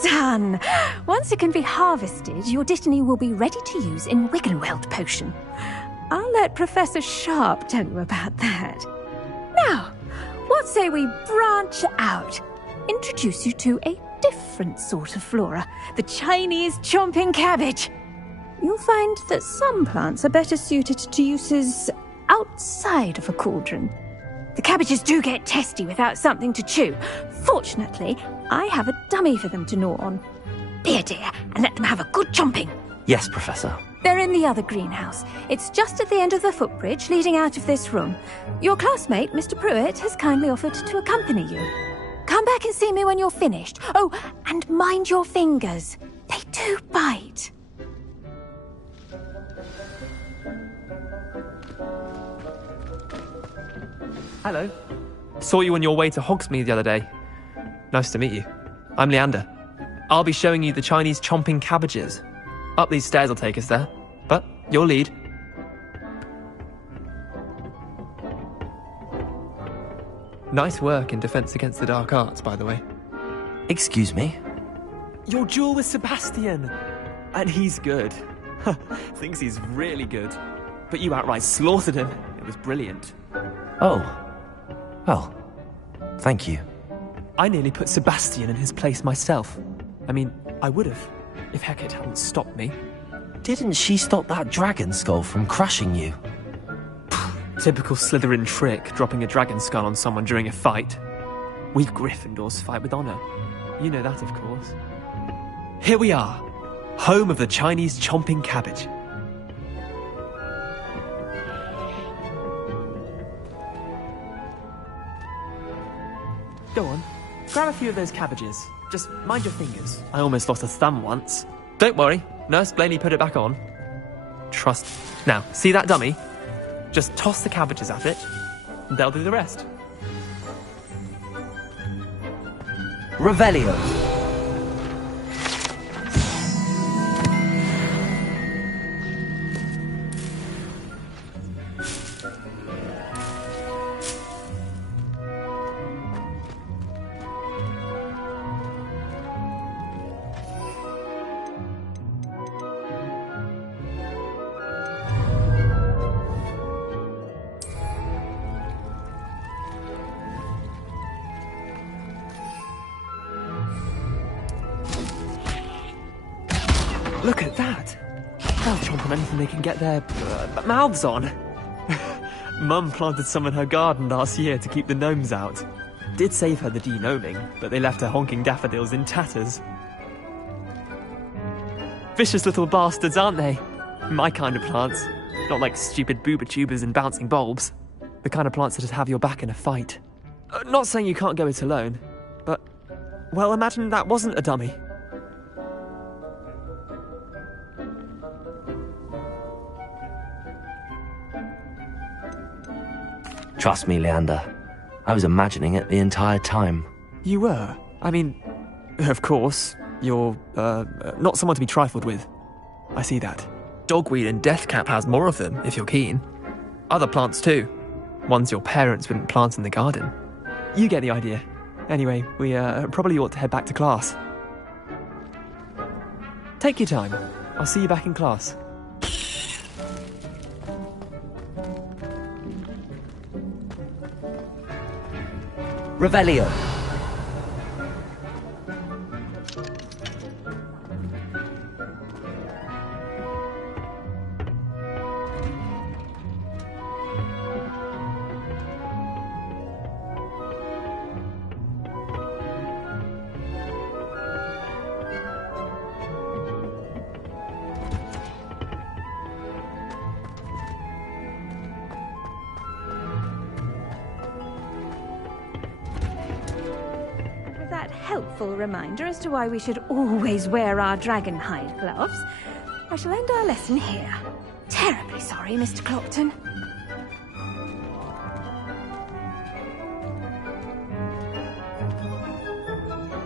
Done! Once it can be harvested, your Dittany will be ready to use in Wiggenweld potion. I'll let Professor Sharp tell you about that. Now, what say we branch out? Introduce you to a different sort of flora, the Chinese chomping cabbage. You'll find that some plants are better suited to uses outside of a cauldron. The cabbages do get testy without something to chew. Fortunately, I have a dummy for them to gnaw on. Be a dear and let them have a good chomping. Yes, Professor. They're in the other greenhouse. It's just at the end of the footbridge leading out of this room. Your classmate, Mr. Pruitt, has kindly offered to accompany you. Come back and see me when you're finished. Oh, and mind your fingers. They do bite. Hello. Saw you on your way to Hogsmeade the other day. Nice to meet you. I'm Leander. I'll be showing you the Chinese chomping cabbages. Up these stairs will take us there. But your lead. Nice work in Defense Against the Dark Arts, by the way. Excuse me? Your duel with Sebastian! And he's good. Thinks he's really good. But you outright slaughtered him. It was brilliant. Oh. Well, thank you. I nearly put Sebastian in his place myself. I mean, I would have, if Hecate hadn't stopped me. Didn't she stop that dragon skull from crushing you? Typical Slytherin trick, dropping a dragon skull on someone during a fight. We Gryffindors fight with honor. You know that, of course. Here we are, home of the Chinese chomping cabbage. Go on, grab a few of those cabbages. Just mind your fingers. I almost lost a thumb once. Don't worry, Nurse Blaney put it back on. Trust. Now, see that dummy? Just toss the cabbages at it, and they'll do the rest. Revelio. Look at that! They'll chomp on anything they can get their mouths on. Mum planted some in her garden last year to keep the gnomes out. Did save her the de-gnoming, but they left her honking daffodils in tatters. Vicious little bastards, aren't they? My kind of plants. Not like stupid booba tubers and bouncing bulbs. The kind of plants that just have your back in a fight. Not saying you can't go it alone, but... well, imagine that wasn't a dummy. Trust me, Leander. I was imagining it the entire time. You were? I mean, of course, you're, not someone to be trifled with. I see that. Dogweed and Deathcap has more of them, if you're keen. Other plants too. Ones your parents wouldn't plant in the garden. You get the idea. Anyway, we, probably ought to head back to class. Take your time. I'll see you back in class. Revelio. Helpful reminder as to why we should always wear our dragon hide gloves. I shall end our lesson here. Terribly sorry, Mr. Clopton.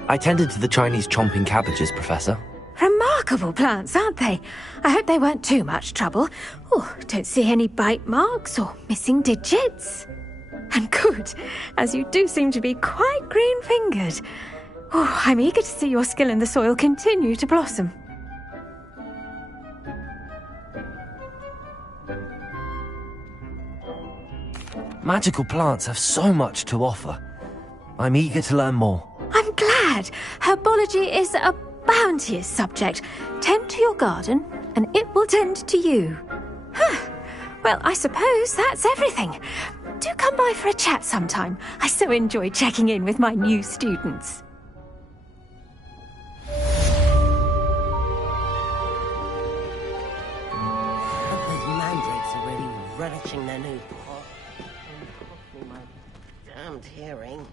I tended to the Chinese chomping cabbages, Professor. Remarkable plants, aren't they? I hope they weren't too much trouble. Oh, don't see any bite marks or missing digits. And good, as you do seem to be quite green-fingered. Oh, I'm eager to see your skill in the soil continue to blossom. Magical plants have so much to offer. I'm eager to learn more. I'm glad. Herbology is a bounteous subject. Tend to your garden, and it will tend to you. Well, I suppose that's everything. Do come by for a chat sometime. I so enjoy checking in with my new students. Those mandrakes are really relishing their new pot. Cost me my damned hearing.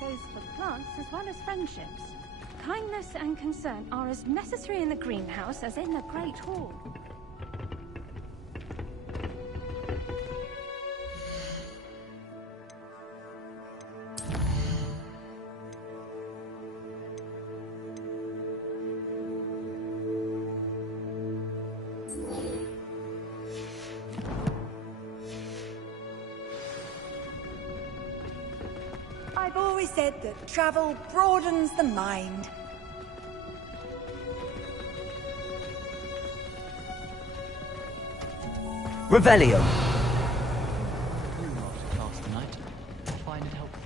goes for plants as well as friendships. Kindness and concern are as necessary in the greenhouse as in the Great Hall. I've always said that travel broadens the mind. Revelio. Class tonight. Find it helpful.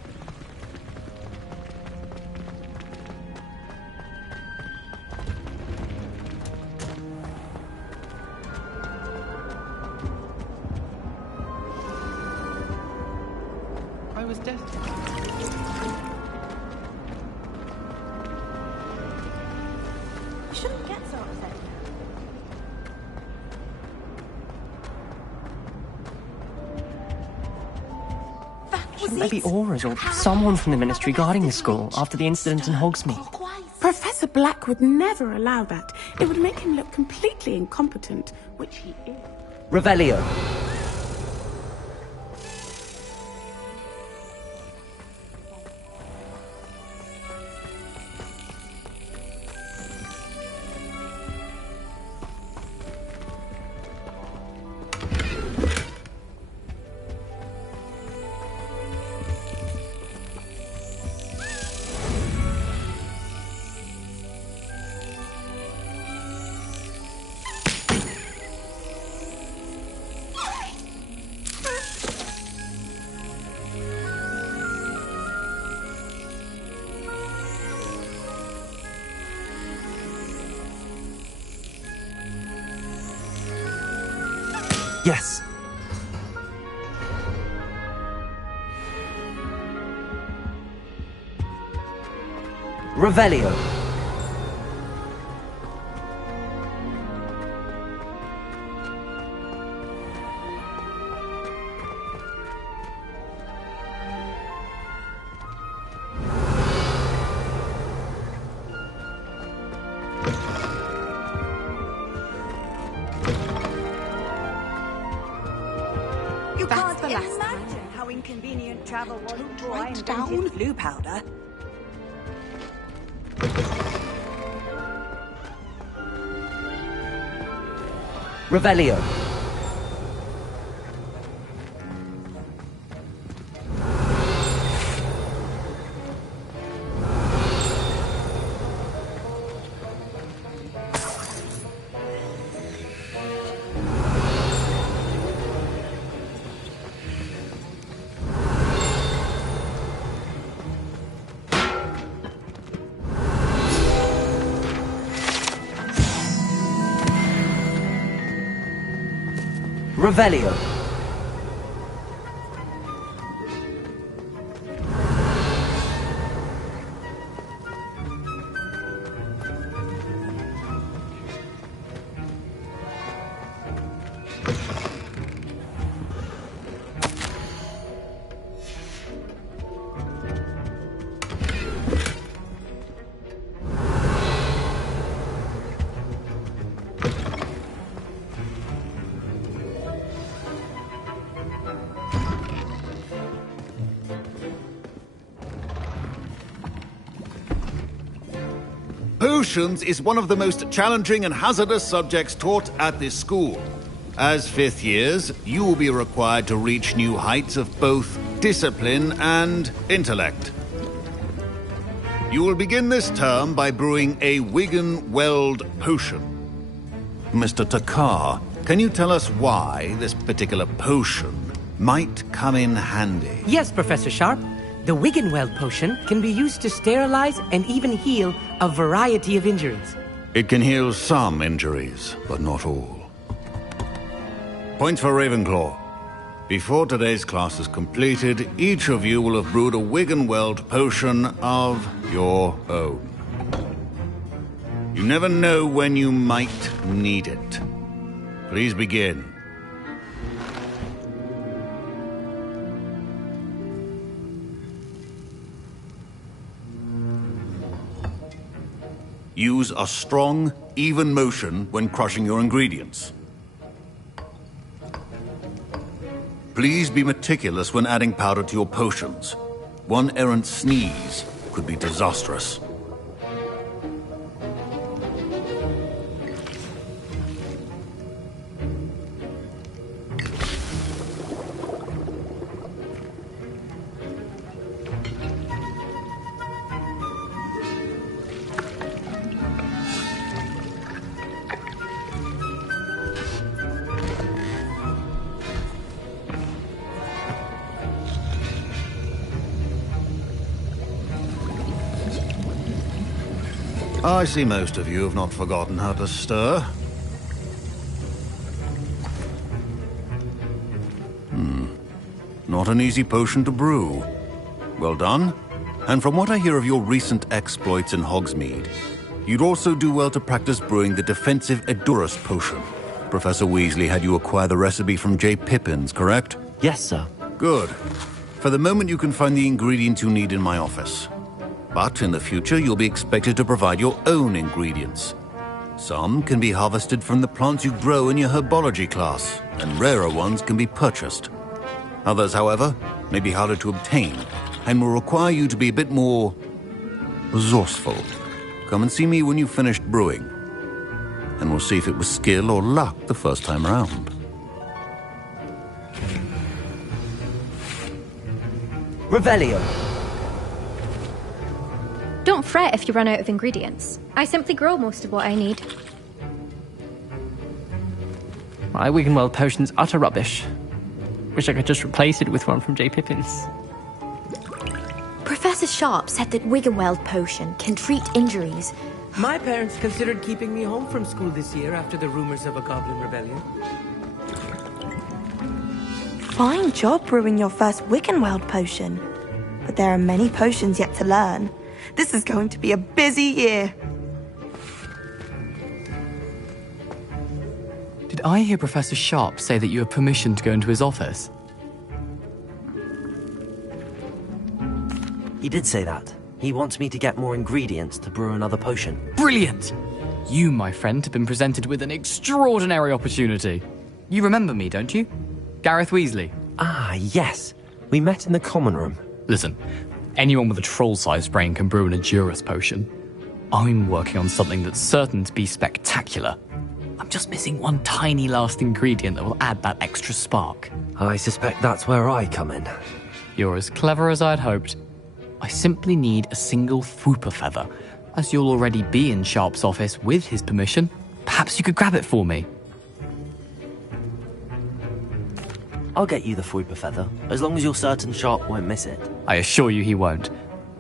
I was destined. You shouldn't get so upset. Shouldn't there be auras or someone from the Ministry guarding the school after the incident in Hogsmeade? Professor Black would never allow that. It would make him look completely incompetent, which he is. Revelio. Yes. Revelio. You can't imagine how inconvenient travel was before I invented blue powder. Revelio. Revelio. Potions is one of the most challenging and hazardous subjects taught at this school. As fifth years, you will be required to reach new heights of both discipline and intellect. You will begin this term by brewing a Wiggenweld potion. Mr. Takar, can you tell us why this particular potion might come in handy? Yes, Professor Sharp. The Wiggenweld potion can be used to sterilize and even heal a variety of injuries. It can heal some injuries, but not all. Points for Ravenclaw. Before today's class is completed, each of you will have brewed a Wiggenweld potion of your own. You never know when you might need it. Please begin. Use a strong, even motion when crushing your ingredients. Please be meticulous when adding powder to your potions. One errant sneeze could be disastrous. I see most of you have not forgotten how to stir. Not an easy potion to brew. Well done. And from what I hear of your recent exploits in Hogsmeade, you'd also do well to practice brewing the defensive Edurus potion. Professor Weasley had you acquire the recipe from J. Pippins, correct? Yes, sir. Good. For the moment, you can find the ingredients you need in my office. But in the future, you'll be expected to provide your own ingredients. Some can be harvested from the plants you grow in your herbology class, and rarer ones can be purchased. Others, however, may be harder to obtain, and will require you to be a bit more resourceful. Come and see me when you've finished brewing, and we'll see if it was skill or luck the first time round. Revelio. Don't fret if you run out of ingredients. I simply grow most of what I need. My Wiggenweld potion's utter rubbish. Wish I could just replace it with one from J. Pippins. Professor Sharp said that Wiggenweld potion can treat injuries. My parents considered keeping me home from school this year after the rumors of a goblin rebellion. Fine job brewing your first Wiggenweld potion. But there are many potions yet to learn. This is going to be a busy year. Did I hear Professor Sharp say that you have permission to go into his office? He did say that. He wants me to get more ingredients to brew another potion. Brilliant! You, my friend, have been presented with an extraordinary opportunity. You remember me, don't you? Gareth Weasley. Ah, yes. We met in the common room. Listen, anyone with a troll-sized brain can brew an Edurus potion. I'm working on something that's certain to be spectacular. I'm just missing one tiny last ingredient that will add that extra spark. I suspect that's where I come in. You're as clever as I'd hoped. I simply need a single Fwooper feather. As you'll already be in Sharp's office with his permission, perhaps you could grab it for me. I'll get you the Fwooper feather, as long as you're certain Sharp won't miss it. I assure you he won't.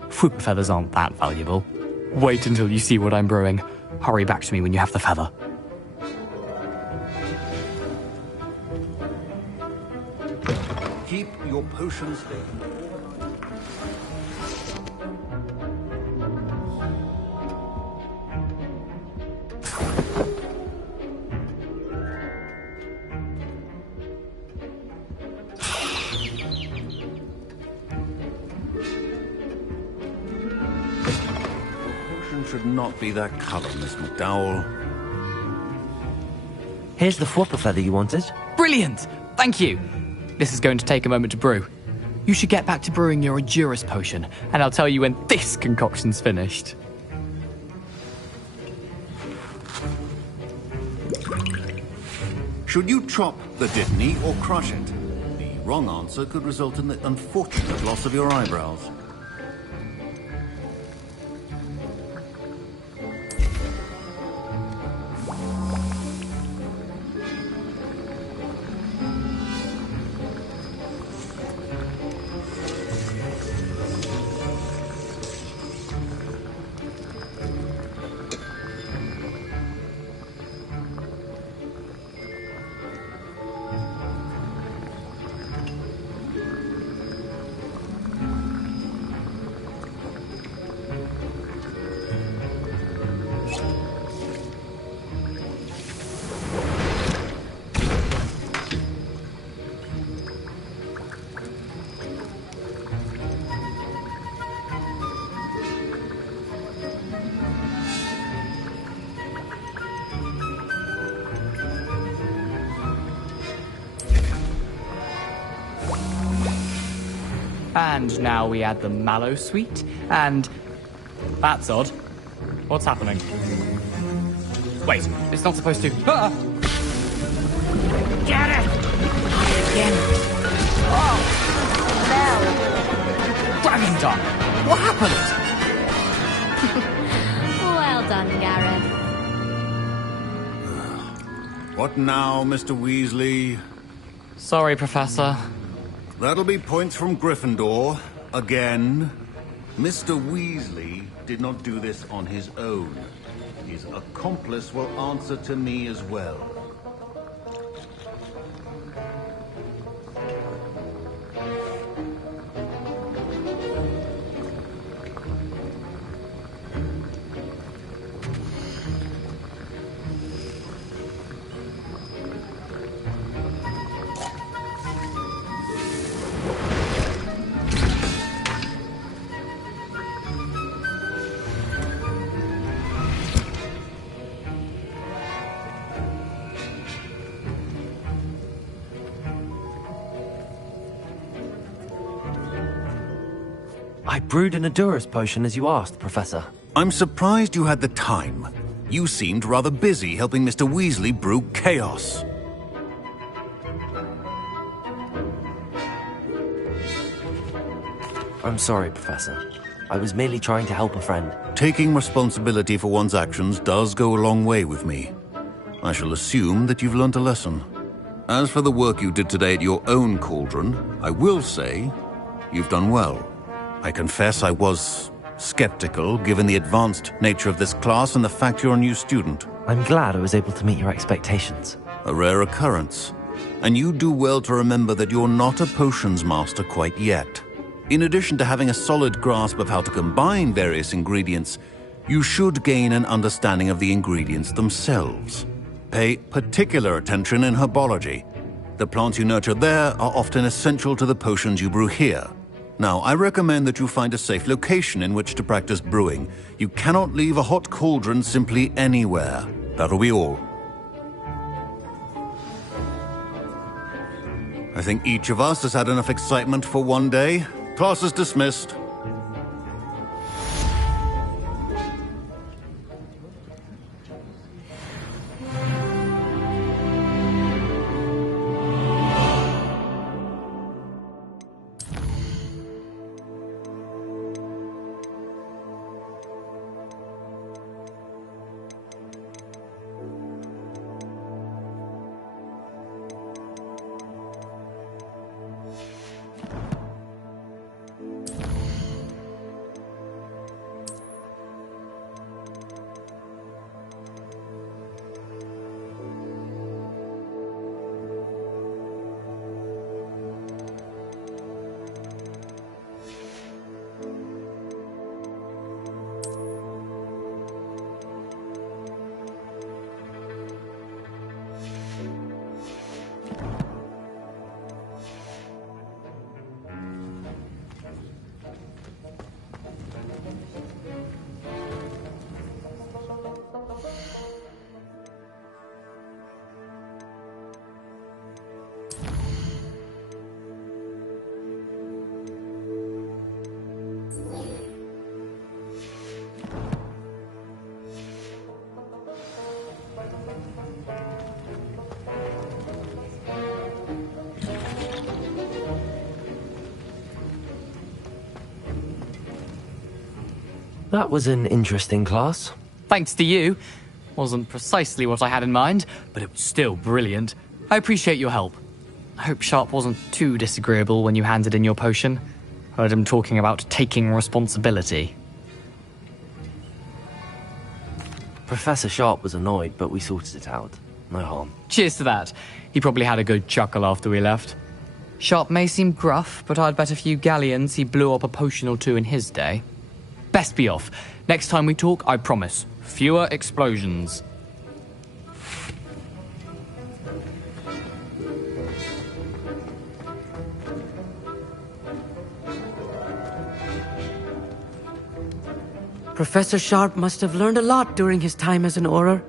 Fwooper feathers aren't that valuable. Wait until you see what I'm brewing. Hurry back to me when you have the feather. Keep your potions there. Should not be that color, Miss McDowell. Here's the Fwooper feather you wanted. Brilliant! Thank you! This is going to take a moment to brew. You should get back to brewing your Edurus potion, and I'll tell you when this concoction's finished. Should you chop the Dittany or crush it? The wrong answer could result in the unfortunate loss of your eyebrows. And now we add the mallow sweet, and... That's odd. What's happening? Wait, it's not supposed to... Ah! Get it! Again. Oh! Dragon Dung! What happened? Well done, Gareth. What now, Mr. Weasley? Sorry, Professor. That'll be points from Gryffindor. Again. Mr. Weasley did not do this on his own. His accomplice will answer to me as well. I brewed an Adurus potion as you asked, Professor. I'm surprised you had the time. You seemed rather busy helping Mr. Weasley brew chaos. I'm sorry, Professor. I was merely trying to help a friend. Taking responsibility for one's actions does go a long way with me. I shall assume that you've learnt a lesson. As for the work you did today at your own cauldron, I will say you've done well. I confess I was skeptical, given the advanced nature of this class and the fact you're a new student. I'm glad I was able to meet your expectations. A rare occurrence. And you do well to remember that you're not a potions master quite yet. In addition to having a solid grasp of how to combine various ingredients, you should gain an understanding of the ingredients themselves. Pay particular attention in herbology. The plants you nurture there are often essential to the potions you brew here. Now, I recommend that you find a safe location in which to practice brewing. You cannot leave a hot cauldron simply anywhere. That'll be all. I think each of us has had enough excitement for one day. Class is dismissed. That was an interesting class. Thanks to you. Wasn't precisely what I had in mind, but it was still brilliant. I appreciate your help. I hope Sharp wasn't too disagreeable when you handed in your potion. Heard him talking about taking responsibility. Professor Sharp was annoyed, but we sorted it out. No harm. Cheers to that. He probably had a good chuckle after we left. Sharp may seem gruff, but I'd bet a few galleons he blew up a potion or two in his day. Best be off. Next time we talk, I promise, fewer explosions. Professor Sharp must have learned a lot during his time as an Auror.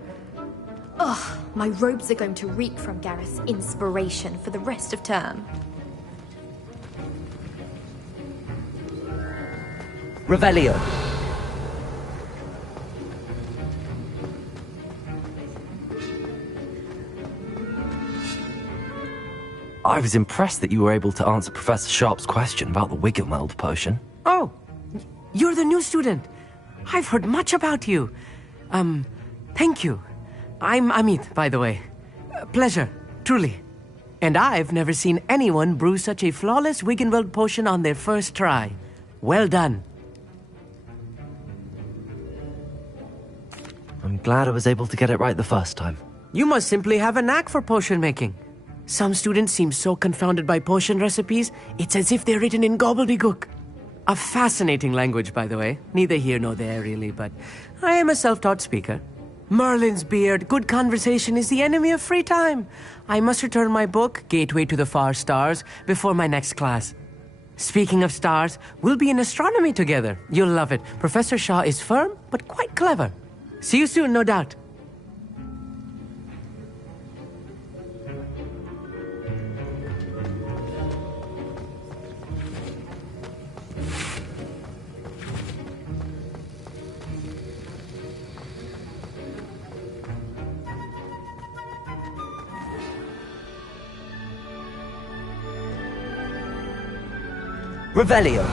Ugh, my robes are going to reek from Gareth's inspiration for the rest of term. Revelio. I was impressed that you were able to answer Professor Sharp's question about the Wiggenweld potion. Oh, you're the new student. I've heard much about you. Thank you. I'm Amit, by the way. Pleasure, truly. And I've never seen anyone brew such a flawless Wiggenweld potion on their first try. Well done. I'm glad I was able to get it right the first time. You must simply have a knack for potion making. Some students seem so confounded by potion recipes, it's as if they're written in gobbledygook. A fascinating language, by the way. Neither here nor there, really, but I am a self-taught speaker. Merlin's beard, good conversation is the enemy of free time. I must return my book, Gateway to the Far Stars, before my next class. Speaking of stars, we'll be in astronomy together. You'll love it. Professor Shaw is firm, but quite clever. See you soon, no doubt. Revelio.